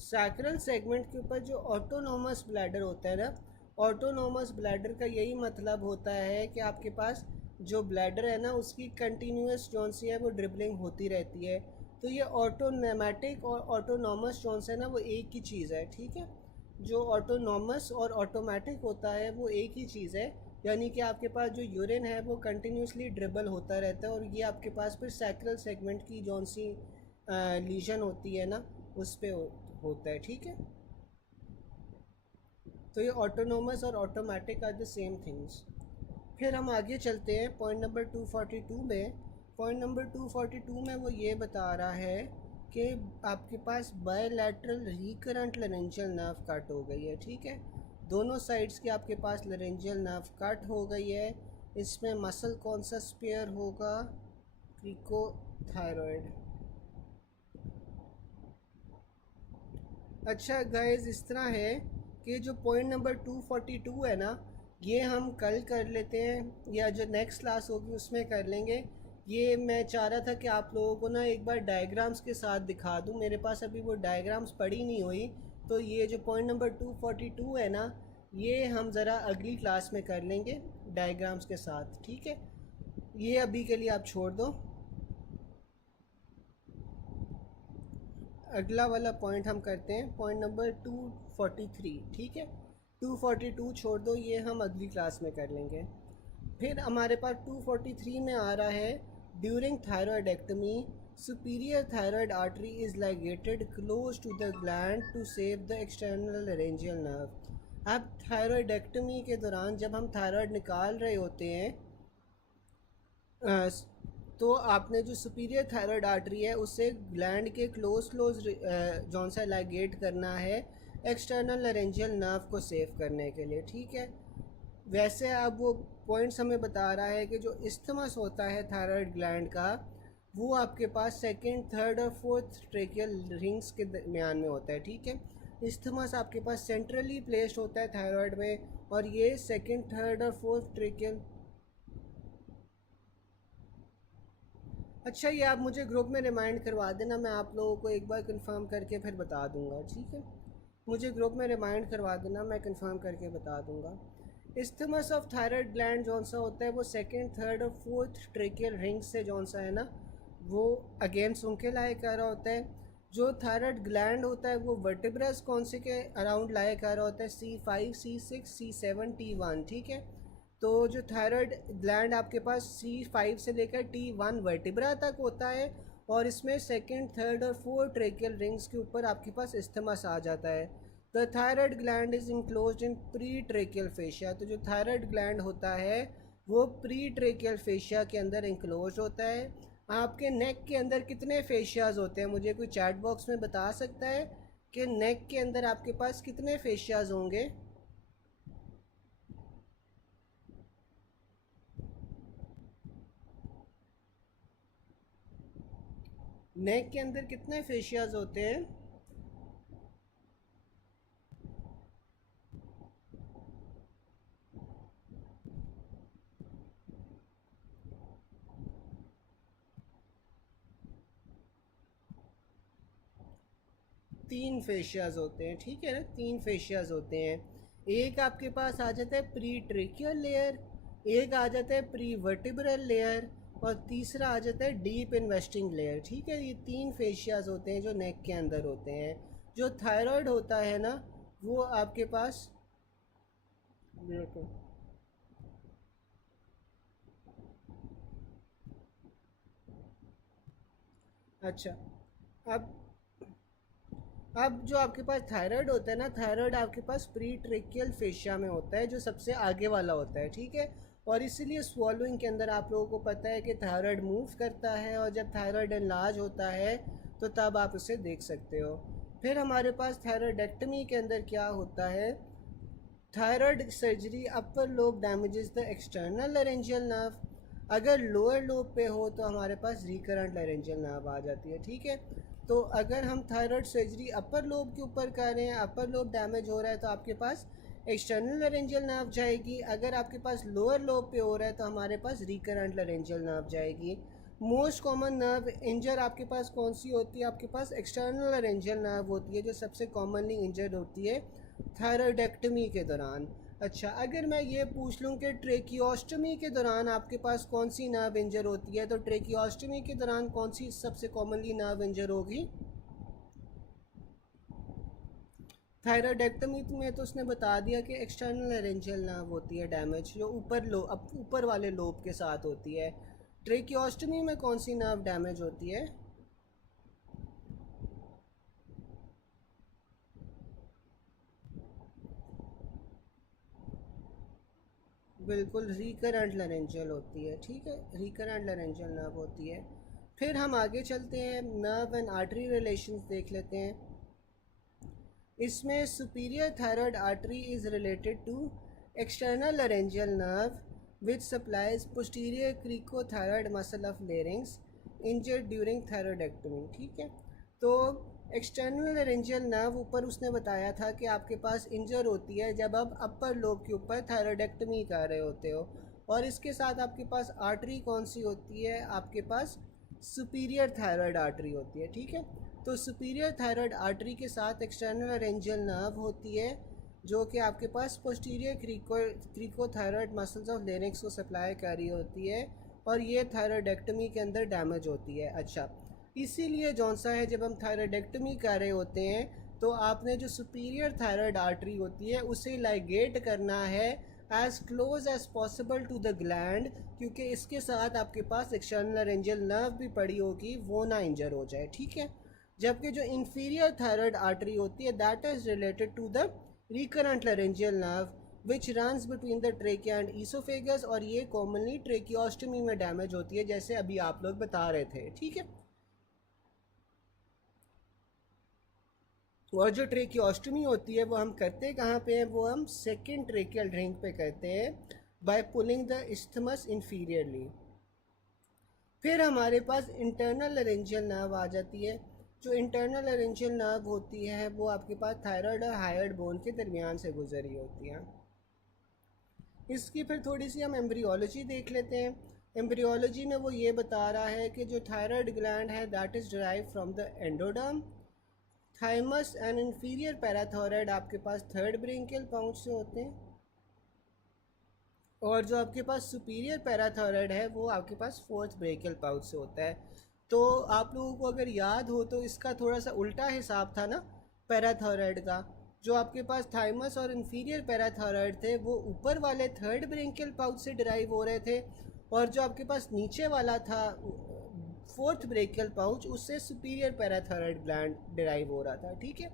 सैक्रल सेगमेंट के ऊपर जो ऑटोनोमस ब्लैडर होता है ना, ऑटोनोमस ब्लैडर का यही मतलब होता है कि आपके पास जो ब्लैडर है ना उसकी कंटिन्यूस जौन सी है वो ड्रिबलिंग होती रहती है। तो ये ऑटोनेमेटिक और ऑटोनोमस जौन सा है ना वो एक ही चीज़ है, ठीक है। जो ऑटोनोमस और ऑटोमेटिक होता है वो एक ही चीज़ है, यानी कि आपके पास जो यूरिन है वो कंटिन्यूसली ड्रिबल होता रहता है, और ये आपके पास फिर सैक्रल सेगमेंट की जौन सी लीजन होती है ना उस पर होता है, ठीक है। तो ये ऑटोनोमस और automatic are the same things. फिर हम आगे चलते हैं पॉइंट नंबर 242 में। पॉइंट नंबर 242 में वो ये बता रहा है कि आपके पास बायलैटरल रिकरेंट लरेंजियल नर्व कट हो गई है, ठीक है। दोनों साइड्स के आपके पास लरेंजियल नर्व कट हो गई है। इसमें मसल कौन सा स्पेयर होगा? क्रिकोथायरॉयड। अच्छा गाइस, इस तरह है कि जो पॉइंट नंबर 242 है ना, ये हम कल कर लेते हैं या जो नेक्स्ट क्लास होगी उसमें कर लेंगे ये मैं चाह रहा था कि आप लोगों को ना एक बार डायग्राम्स के साथ दिखा दूँ, मेरे पास अभी वो डायग्राम्स पड़ी नहीं हुई। तो ये जो पॉइंट नंबर 242 है ना, ये हम ज़रा अगली क्लास में कर लेंगे डायग्राम्स के साथ, ठीक है। ये अभी के लिए आप छोड़ दो। अगला वाला पॉइंट हम करते हैं, पॉइंट नंबर 243, ठीक है। 242 छोड़ दो, ये हम अगली क्लास में कर लेंगे। फिर हमारे पास 243 में आ रहा है, during thyroidectomy superior thyroid artery is ligated close to the gland to save the external laryngeal nerve. अब थायरॉयडेक्टमी के दौरान जब हम थायरॉयड निकाल रहे होते हैं, तो आपने जो सुपीरियर थायरॉयड आर्टरी है उससे ग्लैंड के क्लोज जौन सा लाइगेट करना है एक्सटर्नल लारेंजियल नर्व को सेव करने के लिए, ठीक है। वैसे अब वो पॉइंट्स हमें बता रहा है कि जो इस्थमस होता है थायरॉयड ग्लैंड का, वो आपके पास सेकंड, थर्ड और फोर्थ ट्रेकियल रिंग्स के दरमियान में होता है, ठीक है। इस्थमस आपके पास सेंट्रली प्लेस्ड होता है थायरॉयड में, और ये सेकंड, थर्ड और फोर्थ ट्रेकियल। अच्छा, ये आप मुझे ग्रुप में रिमाइंड करवा देना, मैं आप लोगों को एक बार कंफर्म करके फिर बता दूंगा, ठीक है। मुझे ग्रुप में रिमाइंड करवा देना, मैं कंफर्म करके बता दूंगा। इस्थमस ऑफ थायराइड ग्लैंड जौन सा होता है वो सेकंड, थर्ड और फोर्थ ट्रेकियल रिंग से जौन सा है ना, वो अगेंस्ट उनके लाए कर रहा होता है। जो थायराइड ग्लैंड होता है वो वर्टिब्रस कौन से के अराउंड लाए कर रहा होता है, C5, C6, C7, T1, ठीक है। तो जो थायराइड ग्लैंड आपके पास C5 से लेकर T1 वर्टिब्रा तक होता है, और इसमें सेकंड, थर्ड और फोर्थ ट्रेकियल रिंग्स के ऊपर आपके पास इस्थमस आ जाता है। The thyroid gland is enclosed in pre tracheal fascia. तो जो थायराइड ग्लैंड होता है वो प्री ट्रेकियल फेशिया के अंदर इंक्लोज होता है। आपके नेक के अंदर कितने फेशियाज होते हैं, मुझे कोई चैट बॉक्स में बता सकता है कि नेक के अंदर आपके पास कितने फेशियाज होंगे? नेक के अंदर कितने फेशियाज होते हैं? 3 फेशियाज होते हैं, ठीक है ना, 3 फेशियाज होते हैं। एक आपके पास आ जाता है प्री ट्रेकियल लेयर, एक आ जाता है प्री वर्टिब्रल लेयर, और तीसरा आ जाता है डीप इन्वेस्टिंग लेयर, ठीक है। ये 3 फेशियाज होते हैं जो नेक के अंदर होते हैं। जो थायराइड होता है ना, वो आपके पास, अच्छा, अब जो आपके पास थायराइड होता है ना, थायराइड आपके पास प्री ट्रेकियल फेशिया में होता है, जो सबसे आगे वाला होता है, ठीक है। और इसीलिए स्वॉलोइंग के अंदर आप लोगों को पता है कि थायराइड मूव करता है, और जब थायराइड एनलार्ज होता है तो तब आप उसे देख सकते हो। फिर हमारे पास थायराइडेक्टमी के अंदर क्या होता है, thyroid surgery upper lobe damages the external laryngeal nerve. अगर लोअर लोब पे हो तो हमारे पास रिकरेंट लारेंजियल नर्व आ जाती है, ठीक है। तो अगर हम थायराइड सर्जरी अपर लोब के ऊपर कर रहे हैं, अपर लोब डैमेज हो रहा है, तो आपके पास एक्सटर्नल लारेंजियल नर्व जाएगी। अगर आपके पास लोअर लोब पे हो रहा है तो हमारे पास रिकरेंट लारेंजियल नर्व जाएगी। मोस्ट कॉमन नर्व इंजर आपके पास कौन सी होती है? आपके पास एक्सटर्नल लारेंजियल नर्व होती है, जो सबसे कॉमनली इंजर्ड होती है थायराइडेक्टमी के दौरान। अच्छा, अगर मैं ये पूछ लूँ कि ट्रेकियोस्टमी के दौरान आपके पास कौन सी नर्व इंजर होती है, तो ट्रेकियोस्टमी के दौरान कौन सी सबसे कॉमनली नर्व इंजर होगी? थायराइडेक्टमी में तो उसने बता दिया कि एक्सटर्नल लारेंजियल नर्व होती है डैमेज, जो ऊपर वाले लोब के साथ होती है। ट्रेकियोस्टमी में कौन सी नर्व डैमेज होती है? बिल्कुल रिकरेंट लारेंजियल होती है, ठीक है, रिकरेंट लारेंजियल नर्व होती है। फिर हम आगे चलते हैं, नर्व एंड आर्टरी रिलेशंस देख लेते हैं। इसमें superior thyroid artery is related to external laryngeal nerve which supplies posterior cricothyroid muscle of larynx injured during thyroidectomy, ठीक है। तो एक्सटर्नल लारेंजियल नर्व ऊपर उसने बताया था कि आपके पास इंजर होती है जब आप अपर लोब के ऊपर थायराइडेक्टमी कर रहे होते हो, और इसके साथ आपके पास आर्टरी कौन सी होती है, आपके पास सुपीरियर थायराइड आर्टरी होती है, ठीक है। तो सुपीरियर थायराइड आर्टरी के साथ एक्सटर्नल अरेंजियल नर्व होती है जो कि आपके पास पोस्टीरियर क्रिकोथायराइड मसल्स ऑफ लेरिक्स को सप्लाई कर रही होती है और ये थायराइडेक्टमी के अंदर डैमेज होती है। अच्छा, इसीलिए जौन सा है जब हम थायराइडेक्टमी कर रहे होते हैं तो आपने जो सुपीरियर थायराइड आर्टरी होती है उसे लाइगेट करना है as close as possible to the gland, क्योंकि इसके साथ आपके पास एक्सटर्नल अरेंजियल नर्व भी पड़ी होगी, वो ना इंजर हो जाए, ठीक है। जबकि जो इंफीरियर थायराइड आर्टरी होती है that is related to the recurrent laryngeal nerve which runs between the trachea and oesophagus, और ये कॉमनली ट्रेकियोस्टमी में डैमेज होती है जैसे अभी आप लोग बता रहे थे, ठीक है। और जो ट्रेकियोस्टमी होती है वो हम करते कहाँ पे हैं, वो हम सेकेंड ट्रेकियल रिंग पे करते हैं by pulling the isthmus inferiorly. फिर हमारे पास इंटरनल लारेंजियल नर्व आ जाती है। जो इंटरनल लारेंजियल नर्व होती है वो आपके पास थायराइड और हाइड बोन के दरमियान से गुजरी होती है। इसकी फिर थोड़ी सी हम एम्ब्रियोलॉजी देख लेते हैं। एम्ब्रियोलॉजी में वो ये बता रहा है कि जो थायराइड ग्लैंड है that is derive from the endoderm, thymus and inferior parathyroid आपके पास थर्ड ब्रेंकियल पाउच से होते हैं, और जो आपके पास सुपीरियर पैराथायराइड है वो आपके पास फोर्थ ब्रेकियल पाउच से होता है। तो आप लोगों को अगर याद हो तो इसका थोड़ा सा उल्टा हिसाब था ना पैराथायराइड का। जो आपके पास थाइमस और इंफीरियर पैराथायराइड थे वो ऊपर वाले थर्ड ब्रेंकियल पाउच से डिराइव हो रहे थे, और जो आपके पास नीचे वाला था फोर्थ ब्रेकियल पाउच उससे सुपीरियर पैराथायराइड ग्लैंड डिराइव हो रहा था, ठीक है।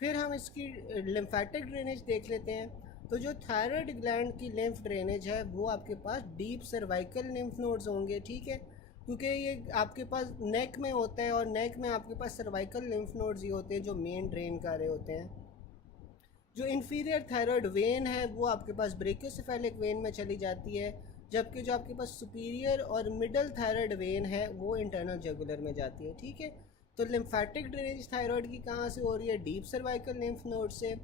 फिर हम इसकी लिम्फेटिक ड्रेनेज देख लेते हैं। तो जो थायराइड ग्लैंड की लिम्फ ड्रेनेज है वो आपके पास डीप सर्वाइकल लिम्फ नोड्स होंगे, ठीक है, क्योंकि ये आपके पास नेक में होता है और नेक में आपके पास सर्वाइकल लिम्फ नोड्स ही होते हैं जो मेन ड्रेन कर रहे होते हैं। जो इंफीरियर थायराइड वेन है वो आपके पास ब्रेकियोसेफेलिक वेन में चली जाती है, जबकि जो आपके पास सुपीरियर और मिडल थायराइड वेन है वो इंटरनल जगुलर में जाती है, ठीक है। तो लिम्फेटिक ड्रेनेज थायराइड की कहाँ से हो रही है, डीप सर्वाइकल लिम्फ नोड से।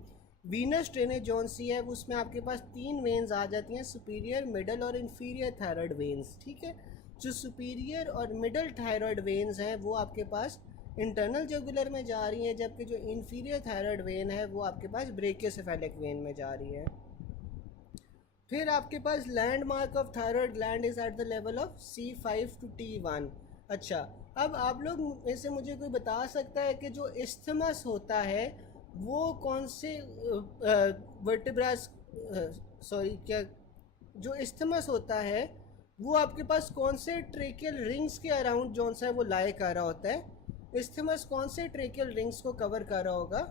वीनस ड्रेनेज जौन सी है उसमें आपके पास तीन वेन्स आ जाती हैं, सुपीरियर, मिडल और इंफीरियर थायराइड वेन्स, ठीक है। जो सुपीरियर और मिडल थायराइड वेन्स हैं वो आपके पास इंटरनल जगुलर में जा रही हैं, जबकि जो इंफीरियर थायराइड वेन है वो आपके पास ब्रेकियोसेफेलिक वेन में जा रही है। फिर आपके पास landmark of thyroid gland is at the level of C5 to T1। अच्छा, अब आप लोग में से मुझे कोई बता सकता है कि जो इस्थमस होता है वो कौन से वर्टिब्रास सॉरी क्या जो इस्थमस होता है वो आपके पास कौन से ट्रेकियल रिंग्स के अराउंड जौन सा है वो लाई कर रहा होता है। इस्थमस कौन से ट्रेकियल रिंग्स को कवर कर रहा होगा?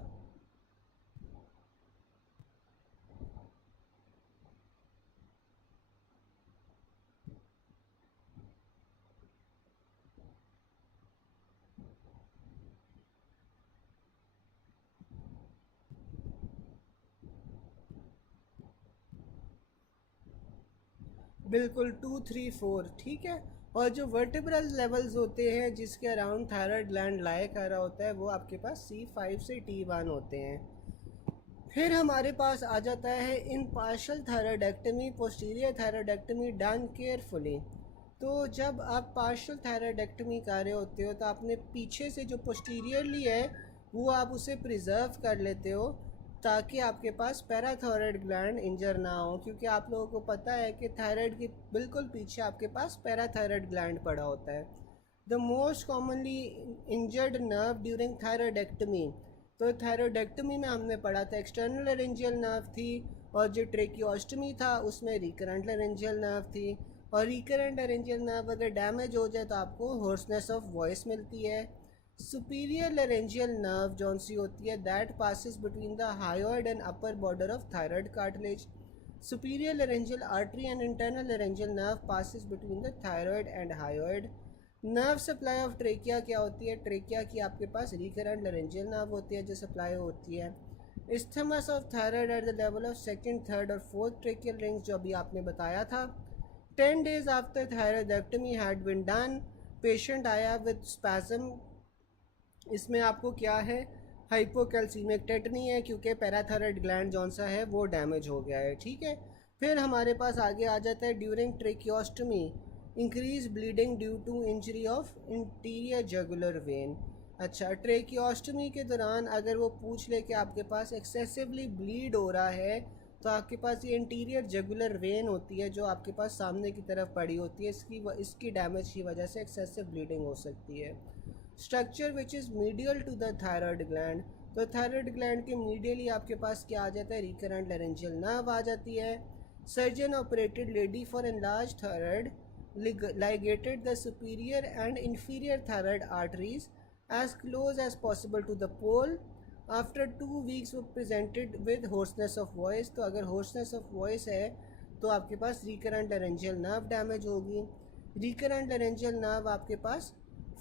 बिल्कुल 2, 3, 4, ठीक है। और जो वर्टिब्रल लेवल्स होते हैं जिसके अराउंड थायराइड ग्लैंड लाई कर रहा होता है वो आपके पास C5 से T1 होते हैं। फिर हमारे पास आ जाता है in partial thyroidectomy posterior thyroidectomy done carefully. तो जब आप पार्शल थायराइडेक्टमी कर रहे होते हो तो आपने पीछे से जो पोस्टीरियरली है वो आप उसे प्रिजर्व कर लेते हो ताकि आपके पास पैराथायराइड ग्लैंड इंजर ना हो, क्योंकि आप लोगों को पता है कि थायराइड के बिल्कुल पीछे आपके पास पैराथायराइड ग्लैंड पड़ा होता है। The most commonly injured nerve during thyroidectomy, तो थायराइडेक्टमी में हमने पढ़ा था एक्सटर्नल लारेंजियल नर्व थी, और जो ट्रेकियोस्टमी था उसमें रिकरेंट लारेंजियल नर्व थी। और रिकरेंट लारेंजियल नर्व अगर डैमेज हो जाए तो आपको होर्सनेस ऑफ वॉइस मिलती है। सुपीरियर लारेंजियल नर्व जौन सी होती है that passes between the hyoid and upper border of thyroid cartilage. Superior laryngeal artery and internal laryngeal nerve passes between the thyroid and hyoid. Nerve supply of trachea क्या होती है, trachea की आपके पास रिकरेंट लारेंजियल नर्व होती है जो supply होती है। Isthmus of thyroid at the level of second, third और फोर्थ ट्रेकियल रिंग्स जो अभी आपने बताया था। 10 days after thyroidectomy had been done, patient आया विद स्पैज्म। इसमें आपको क्या है, हाइपोकैल्सीमिक टेटनी है क्योंकि पैराथायराइड ग्लैंड जौन सा है वो डैमेज हो गया है, ठीक है। फिर हमारे पास आगे आ जाता है during tracheostomy increase bleeding due to injury of interior jugular vein. अच्छा, ट्रेकियोस्टमी के दौरान अगर वो पूछ ले कि आपके पास एक्सेसिवली ब्लीड हो रहा है, तो आपके पास ये इंटीरियर जगुलर वेन होती है जो आपके पास सामने की तरफ पड़ी होती है, इसकी डैमेज की वजह से एक्सेसिव ब्लीडिंग हो सकती है। Structure which is medial to the thyroid gland, तो थायराइड ग्लैंड के मीडियली आपके पास क्या आ जाता है, रिकरेंट लैरेंजियल नर्व आ जाती है। Surgeon operated lady for enlarge thyroid ligated the superior and inferior thyroid arteries as close as possible to the pole. After 2 weeks वो presented with hoarseness of voice, तो अगर hoarseness of voice है तो आपके पास recurrent laryngeal nerve damage होगी। recurrent laryngeal nerve आपके पास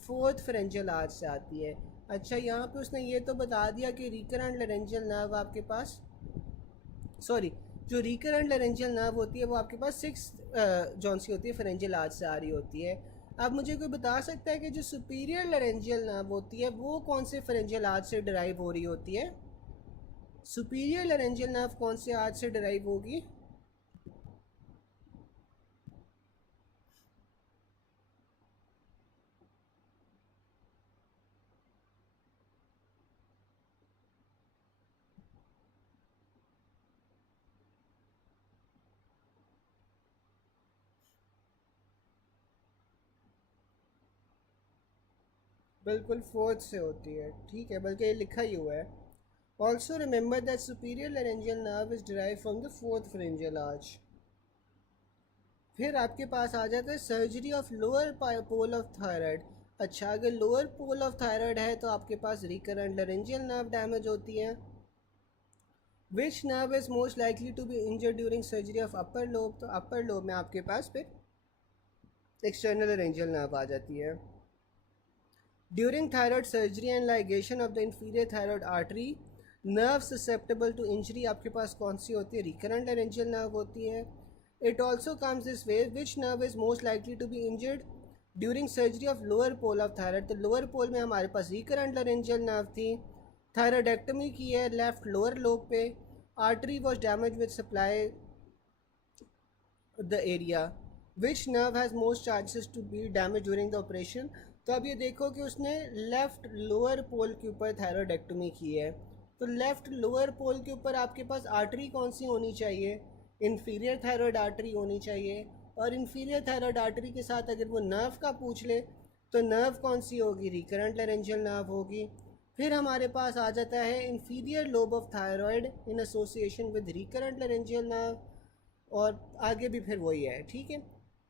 4th pharyngeal arch से आती है। अच्छा, यहाँ पे उसने ये तो बता दिया कि recurrent laryngeal nerve आपके पास जो रिकरेंट लैरेंजियल नर्व होती है वो आपके पास 6 जौन सी होती है फेरेंजियल आर्च से आ रही होती है। अब मुझे कोई बता सकता है कि जो सुपीरियर लैरेंजियल नर्व होती है वो कौन से फेरेंजियल आर्च से डिराइव हो रही होती है? सुपीरियर लैरेंजियल नर्व कौन से आर्च से डिराइव होगी? बिल्कुल 4th से होती है, ठीक है, बल्कि ये लिखा ही हुआ है। Also remember that superior laryngeal nerve is derive from the 4th pharyngeal arch. फिर आपके पास आ जाता है surgery of lower pole of thyroid. अच्छा, अगर लोअर पोल ऑफ थायराइड है तो आपके पास रिकरेंट लैरेंजियल नर्व डैमेज होती है। Which nerve is most likely to be injured during surgery of upper lobe, तो अपर लोब में आपके पास फिर एक्सटर्नल लैरेंजियल नर्व आ जाती है। During thyroid surgery and ligation of the inferior thyroid artery, nerve susceptible to injury आपके पास कौन सी होती है? रिकरेंट लैरेंजियल नर्व होती है। It also comes this way, which nerve is most likely to be injured during surgery of lower pole of thyroid, तो lower pole में हमारे पास रिकरेंट लैरेंजियल नर्व थी। थायराइडेक्टमी की है लेफ्ट लोअर लोब पे, artery was damage with supply the area. Which nerve has most chances to be damage during the operation, तो अब ये देखो कि उसने लेफ़्ट लोअर पोल के ऊपर थायराइडेक्टमी की है, तो लेफ़्ट लोअर पोल के ऊपर आपके पास आर्टरी कौन सी होनी चाहिए? इन्फीरियर थायराइड आर्टरी होनी चाहिए। और इन्फीरियर थायराइड आर्टरी के साथ अगर वो नर्व का पूछ ले तो नर्व कौन सी होगी? रिकरेंट लैरेंजियल नर्व होगी। फिर हमारे पास आ जाता है inferior lobe of thyroid in association with recurrent laryngeal nerve, और आगे भी फिर वही है, ठीक है।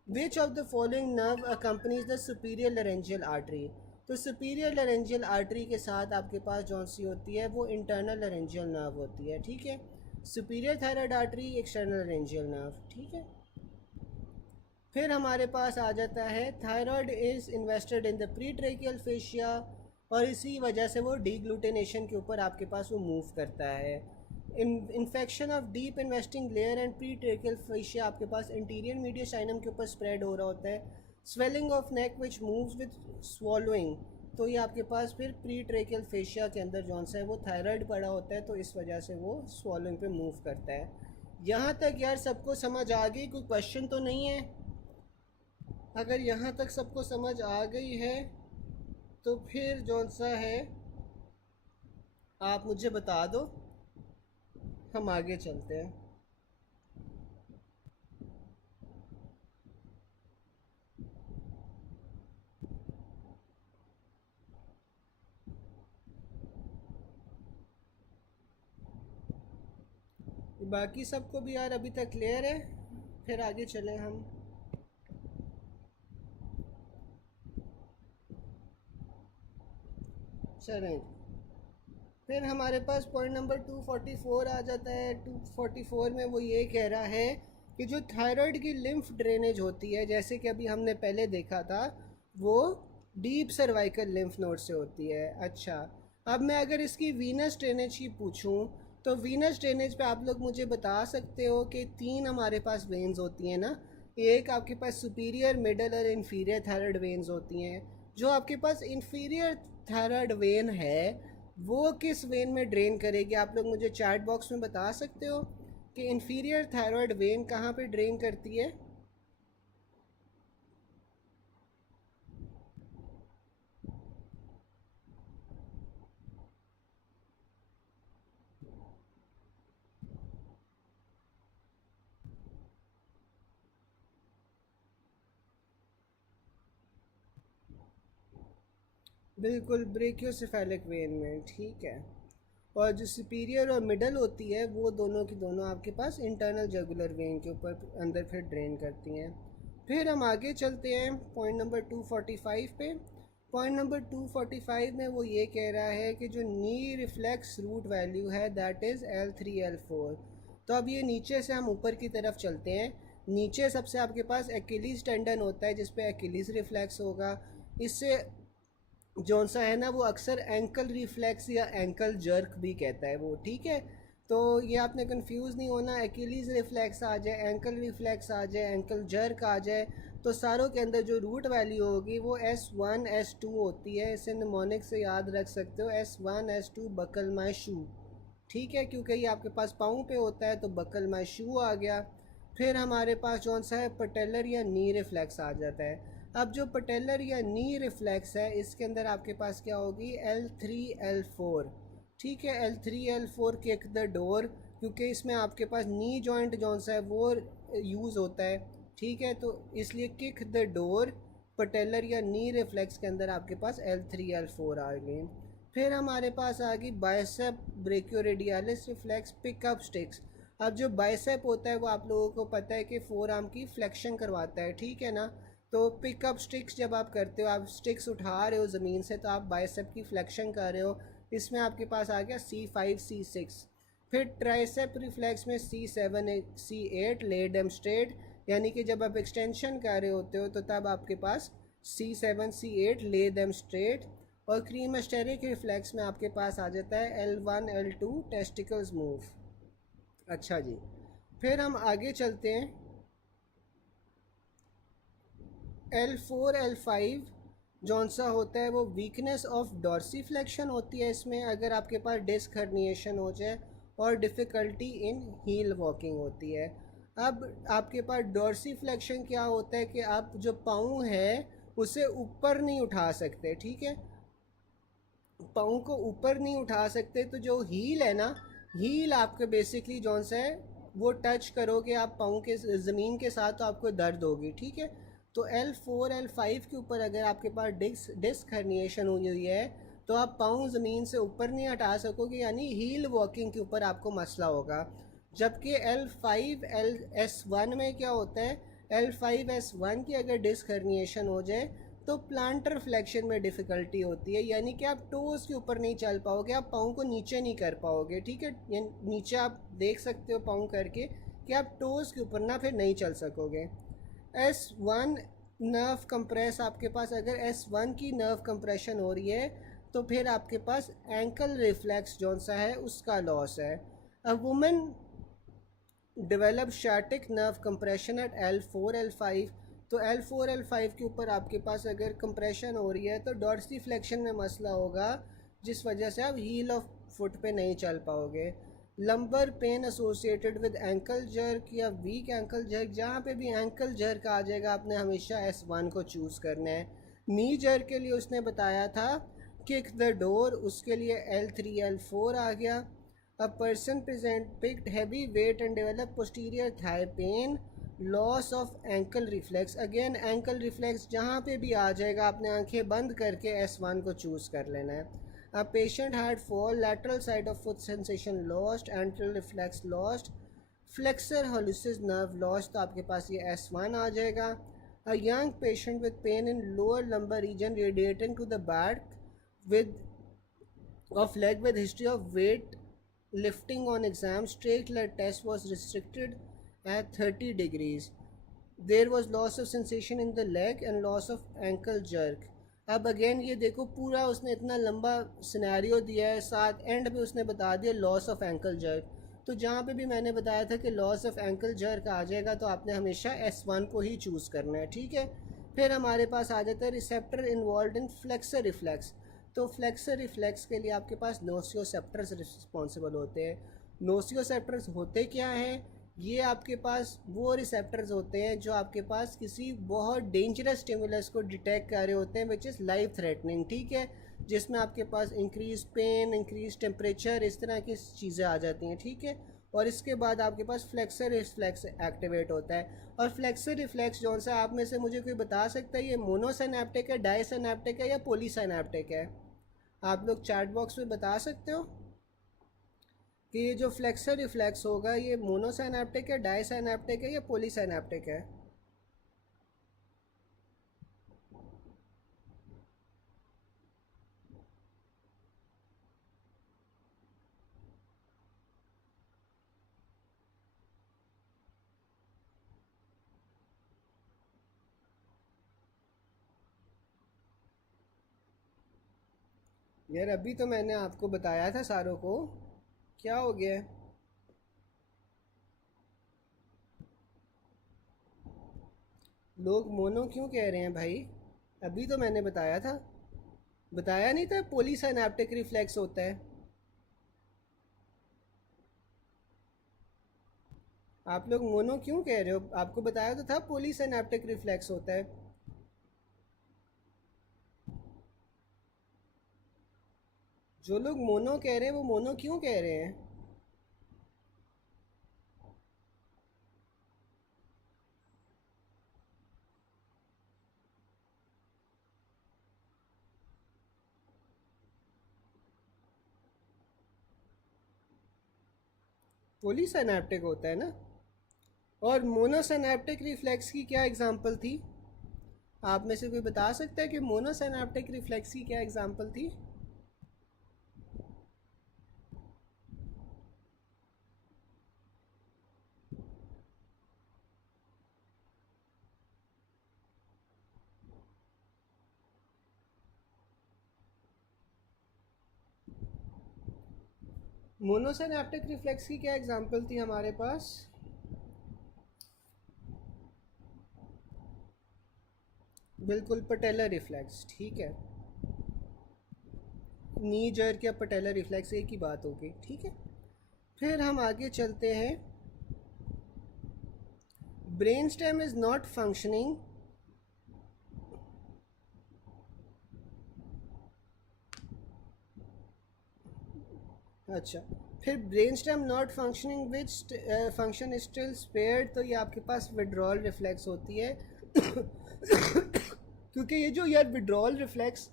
Which of the following nerve accompanies the superior laryngeal artery, तो superior laryngeal artery के साथ आपके पास जौन सी होती है वो internal laryngeal nerve होती है, ठीक है। superior thyroid artery, external laryngeal nerve, ठीक है। फिर हमारे पास आ जाता है thyroid is invested in the pretracheal fascia, और इसी वजह से वो डीग्लूटेनेशन के ऊपर आपके पास वो मूव करता है। Infection of deep investing layer and pretracheal fascia आपके पास इंटीरियर मीडियस्टाइनम के ऊपर स्प्रेड हो रहा होता है। Swelling of neck which moves with swallowing, तो ये आपके पास फिर प्रीट्रेकियल फेशिया के अंदर जौन सा है वो थायराइड पड़ा होता है, तो इस वजह से वो स्वॉलोइंग पे मूव करता है। यहाँ तक यार सबको समझ आ गई? कोई क्वेश्चन तो नहीं है? अगर यहाँ तक सबको समझ आ गई है तो फिर जौन सा है आप मुझे बता दो, हम आगे चलते हैं। बाकी सबको भी यार अभी तक क्लियर है? फिर आगे चलें हम। चलें, फिर हमारे पास पॉइंट नंबर 244 आ जाता है। 244 में वो ये कह रहा है कि जो थायराइड की लिम्फ ड्रेनेज होती है, जैसे कि अभी हमने पहले देखा था, वो डीप सर्वाइकल लिम्फ नोड से होती है। अच्छा, अब मैं अगर इसकी वीनस ड्रेनेज की पूछूं तो वीनस ड्रेनेज पे आप लोग मुझे बता सकते हो कि 3 हमारे पास वेन्स होती हैं ना, एक आपके पास सुपीरियर, मिडल और इन्फीरियर थायराइड वेन्स होती हैं। जो आपके पास इन्फीरियर थायराइड वेन है वो किस वेन में ड्रेन करेगी? आप लोग मुझे चैट बॉक्स में बता सकते हो कि इंफीरियर थायराइड वेन कहाँ पे ड्रेन करती है? बिल्कुल, ब्रेकियोसेफेलिक वेन में, ठीक है। और जो सुपीरियर और मिडल होती है वो दोनों की दोनों आपके पास इंटरनल जगुलर वेन के ऊपर अंदर फिर ड्रेन करती हैं। फिर हम आगे चलते हैं पॉइंट नंबर 245 पे। पॉइंट नंबर 245 में वो ये कह रहा है कि जो नी रिफ्लेक्स रूट वैल्यू है दैट इज़ L3 L4। तो अब ये नीचे से हम ऊपर की तरफ चलते हैं। नीचे सबसे आपके पास एक्िलीज टेंडन होता है जिसपे एक्िलीज रिफ्लेक्स होगा। इससे जौन सा है ना वो अक्सर एंकल रिफ्लेक्स या एंकल जर्क भी कहता है वो, ठीक है। तो ये आपने कंफ्यूज नहीं होना, एक्िलीज रिफ्लेक्स आ जाए, एंकल रिफ्लेक्स आ जाए, एंकल जर्क आ जाए, तो सारों के अंदर जो रूट वैल्यू होगी वो S1 S2 होती है। इसे निमोनिक से याद रख सकते हो, S1 S2 बकल माई शू, ठीक है, क्योंकि ये आपके पास पाँव पे होता है तो बकल माई शू आ गया। फिर हमारे पास जौन सा है पटेलर या नी रिफ्लेक्स आ जाता है। अब जो पटेलर या नी रिफ्लेक्स है इसके अंदर आपके पास क्या होगी, L3 L4, ठीक है। L3 L4 kick the door, क्योंकि इसमें आपके पास नी जॉइंट जौन सा है वो यूज़ होता है, ठीक है। तो इसलिए किक द डोर पटेलर या नी रिफ्लेक्स के अंदर आपके पास L3 L4 आ गए। फिर हमारे पास आ गई बाइसेप ब्रेकियोरेडियलिस रिफ्लेक्स पिकअप स्टिक्स। अब जो बाइसेप होता है वो आप लोगों को पता है कि फोर आर्म की फ्लेक्शन करवाता है, ठीक है ना। तो पिकअप स्टिक्स जब आप करते हो, आप स्टिक्स उठा रहे हो ज़मीन से, तो आप बाइसेप की फ्लेक्शन कर रहे हो। इसमें आपके पास आ गया C5 C6। फिर ट्राइसेप रिफ्लेक्स में C7 C8 lead am straight, यानी कि जब आप एक्सटेंशन कर रहे होते हो तो तब आपके पास C7 C8 ले देम स्ट्रेट। और क्रीमेस्टेरिक रिफ्लेक्स में आपके पास आ जाता है L1 L2 टेस्टिकल्स मूव। अच्छा जी, फिर हम आगे चलते हैं। L4 L5 जौन सा होता है वो वीकनेस ऑफ डॉर्सीफ्लेक्शन होती है इसमें, अगर आपके पास डिस्क हर्निएशन हो जाए, और डिफ़िकल्टी इन हील वॉकिंग होती है। अब आपके पास डॉर्सीफ्लेक्शन क्या होता है कि आप जो पाँव है उसे ऊपर नहीं उठा सकते, ठीक है, पाँव को ऊपर नहीं उठा सकते। तो जो हील है ना, हील आपके बेसिकली जौन सा है वो टच करोगे आप पाँव के ज़मीन के साथ तो आपको दर्द होगी, ठीक है। तो L4 L5 के ऊपर अगर आपके पास डिस्क हर्निएशन हुई हुई है तो आप पाँव ज़मीन से ऊपर नहीं हटा सकोगे, यानी हील वॉकिंग के ऊपर आपको मसला होगा। जबकि L5 S1 में क्या होता है, L5 S1 की अगर डिस्क हर्निएशन हो जाए तो प्लांटर फ्लेक्शन में डिफ़िकल्टी होती है, यानी कि आप टोज़ के ऊपर नहीं चल पाओगे, आप पाँव को नीचे नहीं कर पाओगे, ठीक है। नीचे आप देख सकते हो पाँव करके कि आप टोज़ के ऊपर ना फिर नहीं चल सकोगे। S1 नर्व कंप्रेस, आपके पास अगर S1 की नर्व कंप्रेशन हो रही है तो फिर आपके पास एंकल रिफ्लेक्स जौन सा है उसका लॉस है। A women develop static nerve compression at L4 L5। तो L4 L5 के ऊपर आपके पास अगर कंप्रेशन हो रही है तो डॉर्सीफ्लेक्शन में मसला होगा, जिस वजह से आप हील ऑफ फुट पे नहीं चल पाओगे। Lumbar pen associated with ankle jerk या वीक एंकल जर्क, जहाँ पे भी एंकल जर्क आ जाएगा आपने हमेशा S1 को चूज़ करना है। नी जर्क के लिए उसने बताया था किक द डोर, उसके लिए L3 L4 आ गया। A person picked heavy weight and developed posterior thigh pain, loss of ankle reflex। Again ankle reflex जहाँ पे भी आ जाएगा आपने आंखें बंद करके S1 को चूज़ कर लेना है। A patient had fall, lateral side of foot sensation lost, antral reflex lost, flexor hallucis nerve lost, तो आपके पास ये S1 आ जाएगा। A young patient with pain in lower lumbar region radiating to the back with of leg with history of weight lifting on exam, straight leg test was restricted at 30 degrees. There was loss of sensation in the leg and loss of ankle jerk। अब again ये देखो पूरा उसने इतना लंबा scenario दिया है, साथ एंड पे उसने बता दिया लॉस ऑफ एंकल जर्क। तो जहाँ पे भी मैंने बताया था कि लॉस ऑफ एंकल जर्क आ जाएगा तो आपने हमेशा S1 को ही चूज़ करना है, ठीक है। फिर हमारे पास आ जाता है receptor involve in flexor reflex. तो फ्लेक्सर रिफ्लेक्स के लिए आपके पास नोसियोसेप्टर्स रिस्पॉन्सिबल होते हैं। नोसियोसेप्टर्स होते क्या हैं? ये आपके पास वो रिसेप्टर्स होते हैं जो आपके पास किसी बहुत डेंजरस स्टिमुलस को डिटेक्ट कर रहे होते हैं विच इज़ लाइफ थ्रेटनिंग, ठीक है, जिसमें आपके पास इंक्रीज पेन, इंक्रीज टेम्परेचर, इस तरह की चीज़ें आ जाती हैं, ठीक है। और इसके बाद आपके पास फ्लेक्सर रिफ्लेक्स एक्टिवेट होता है। और फ्लेक्सर रिफ्लेक्स जो सा आप में से मुझे कोई बता सकता है ये मोनोसिनेप्टिक है, डाइसिनेप्टिक है या पॉलीसिनेप्टिक है? आप लोग चैट बॉक्स में बता सकते हो कि ये जो फ्लेक्सर रिफ्लेक्स होगा ये मोनोसिनेप्टिक है, डाइसिनेप्टिक है या पॉलीसिनेप्टिक है? यार अभी तो मैंने आपको बताया था सारों को, क्या हो गया है? लोग मोनो क्यों कह रहे हैं भाई? अभी तो मैंने बताया था, बताया नहीं था पॉलीसिनेप्टिक रिफ्लेक्स होता है। आप लोग मोनो क्यों कह रहे हो? आपको बताया तो था पॉलीसिनेप्टिक रिफ्लेक्स होता है। जो लोग मोनो कह रहे हैं वो मोनो क्यों कह रहे हैं? पॉलीसिनेप्टिक होता है ना। और मोनोसिनेप्टिक रिफ्लेक्स की क्या एग्जांपल थी? आप में से कोई बता सकता है कि मोनोसिनेप्टिक रिफ्लेक्स की क्या एग्जांपल थी? मोनोसिनेप्टिक रिफ्लेक्स की क्या एग्जांपल थी हमारे पास? बिल्कुल पटेलर रिफ्लेक्स, ठीक है। नी जर्क या पटेलर रिफ्लेक्स एक ही बात होगी, ठीक है। फिर हम आगे चलते हैं। Brain stem is not functioning. अच्छा, फिर brain stem not functioning which function still spared, तो ये आपके पास विड्रॉल रिफ्लेक्स होती है। क्योंकि ये जो यार विड्रॉल रिफ्लेक्स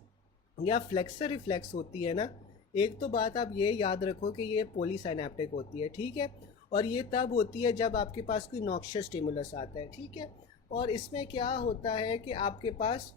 या फ्लेक्सर रिफ्लेक्स होती है ना, एक तो बात आप ये याद रखो कि ये पॉलीसाइनेप्टिक होती है, ठीक है। और ये तब होती है जब आपके पास कोई नॉक्शियस स्टिमुलस आता है, ठीक है। और इसमें क्या होता है कि आपके पास,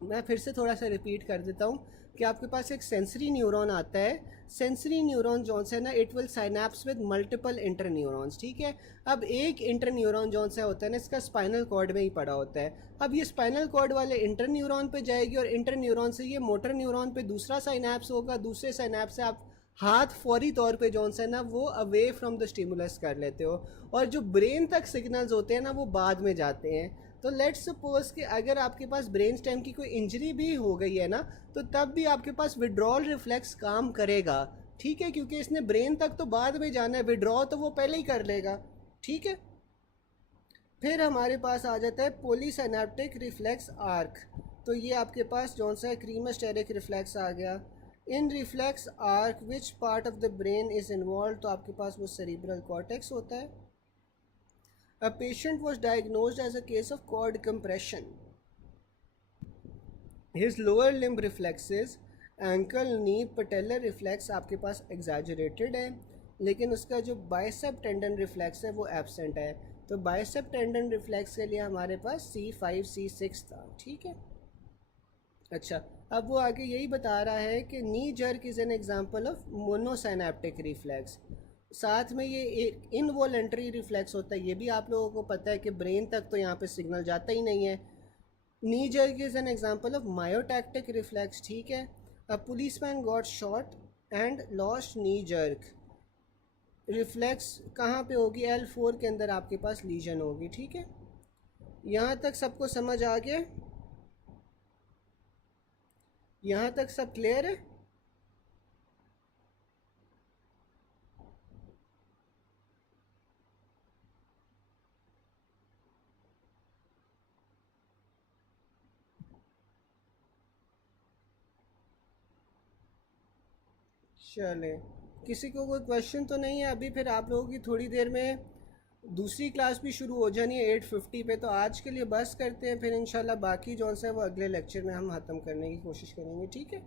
मैं फिर से थोड़ा सा रिपीट कर देता हूँ कि आपके पास एक सेंसरी न्यूरॉन आता है। सेंसरी न्यूरॉन जौन से ना it will synapse with multiple inter neurons, ठीक है। अब एक इंटर न्यूरॉन जौन सा होता है ना इसका स्पाइनल कॉर्ड में ही पड़ा होता है। अब ये स्पाइनल कॉर्ड वाले इंटर न्यूरॉन पे जाएगी और इंटर न्यूरॉन से ये मोटर न्यूरॉन पे दूसरा साइनैप्स होगा, दूसरे साइनैप्स से आप हाथ फौरी तौर पे जौन सा ना वो अवे फ्रॉम द स्टिमुलस कर लेते हो। और जो ब्रेन तक सिग्नल्स होते हैं ना वो बाद में जाते हैं। तो लेट्स सपोज कि अगर आपके पास ब्रेन स्टेम की कोई इंजरी भी हो गई है ना, तो तब भी आपके पास विड्रॉल रिफ्लेक्स काम करेगा, ठीक है, क्योंकि इसने ब्रेन तक तो बाद में जाना है, विड्रॉ तो वो पहले ही कर लेगा, ठीक है। फिर हमारे पास आ जाता है पॉलीसिनेप्टिक रिफ्लेक्स आर्क। तो ये आपके पास जौन सा है क्रीमास्टेरिक रिफ्लेक्स आ गया। In reflex arc which part of the brain is involve, तो आपके पास वो सेरिब्रल कॉर्टेक्स होता है। A patient was diagnosed as a case of cord compression. His lower limb reflexes, ankle, knee, patellar reflex आपके पास exaggerated है, लेकिन उसका जो बाइसेप टेंडन रिफ्लेक्स है वो एब्सेंट है। तो बाइसेप टेंडन रिफ्लेक्स के लिए हमारे पास C5 C6 था, ठीक है। अच्छा, अब वो आगे यही बता रहा है कि नी jerk is an example of मोनोसाइनेप्टिक reflex. साथ में ये एक इनवॉलेंट्री रिफ्लेक्स होता है, ये भी आप लोगों को पता है कि ब्रेन तक तो यहाँ पे सिग्नल जाता ही नहीं है। Knee jerk is an example of myotactic reflex, ठीक है। A policeman got shot and lost knee jerk reflex कहाँ पे होगी? L4 के अंदर आपके पास लीजन होगी, ठीक है। यहाँ तक सबको समझ आ गया? यहाँ तक सब क्लियर है? चले, किसी को कोई क्वेश्चन तो नहीं है अभी? फिर आप लोगों की थोड़ी देर में दूसरी क्लास भी शुरू हो जानी है 8:50 पे, तो आज के लिए बस करते हैं, फिर इंशाल्लाह बाकी जो है वो अगले लेक्चर में हम ख़त्म करने की कोशिश करेंगे। ठीक है,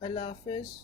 अल्लाह हाफिज़।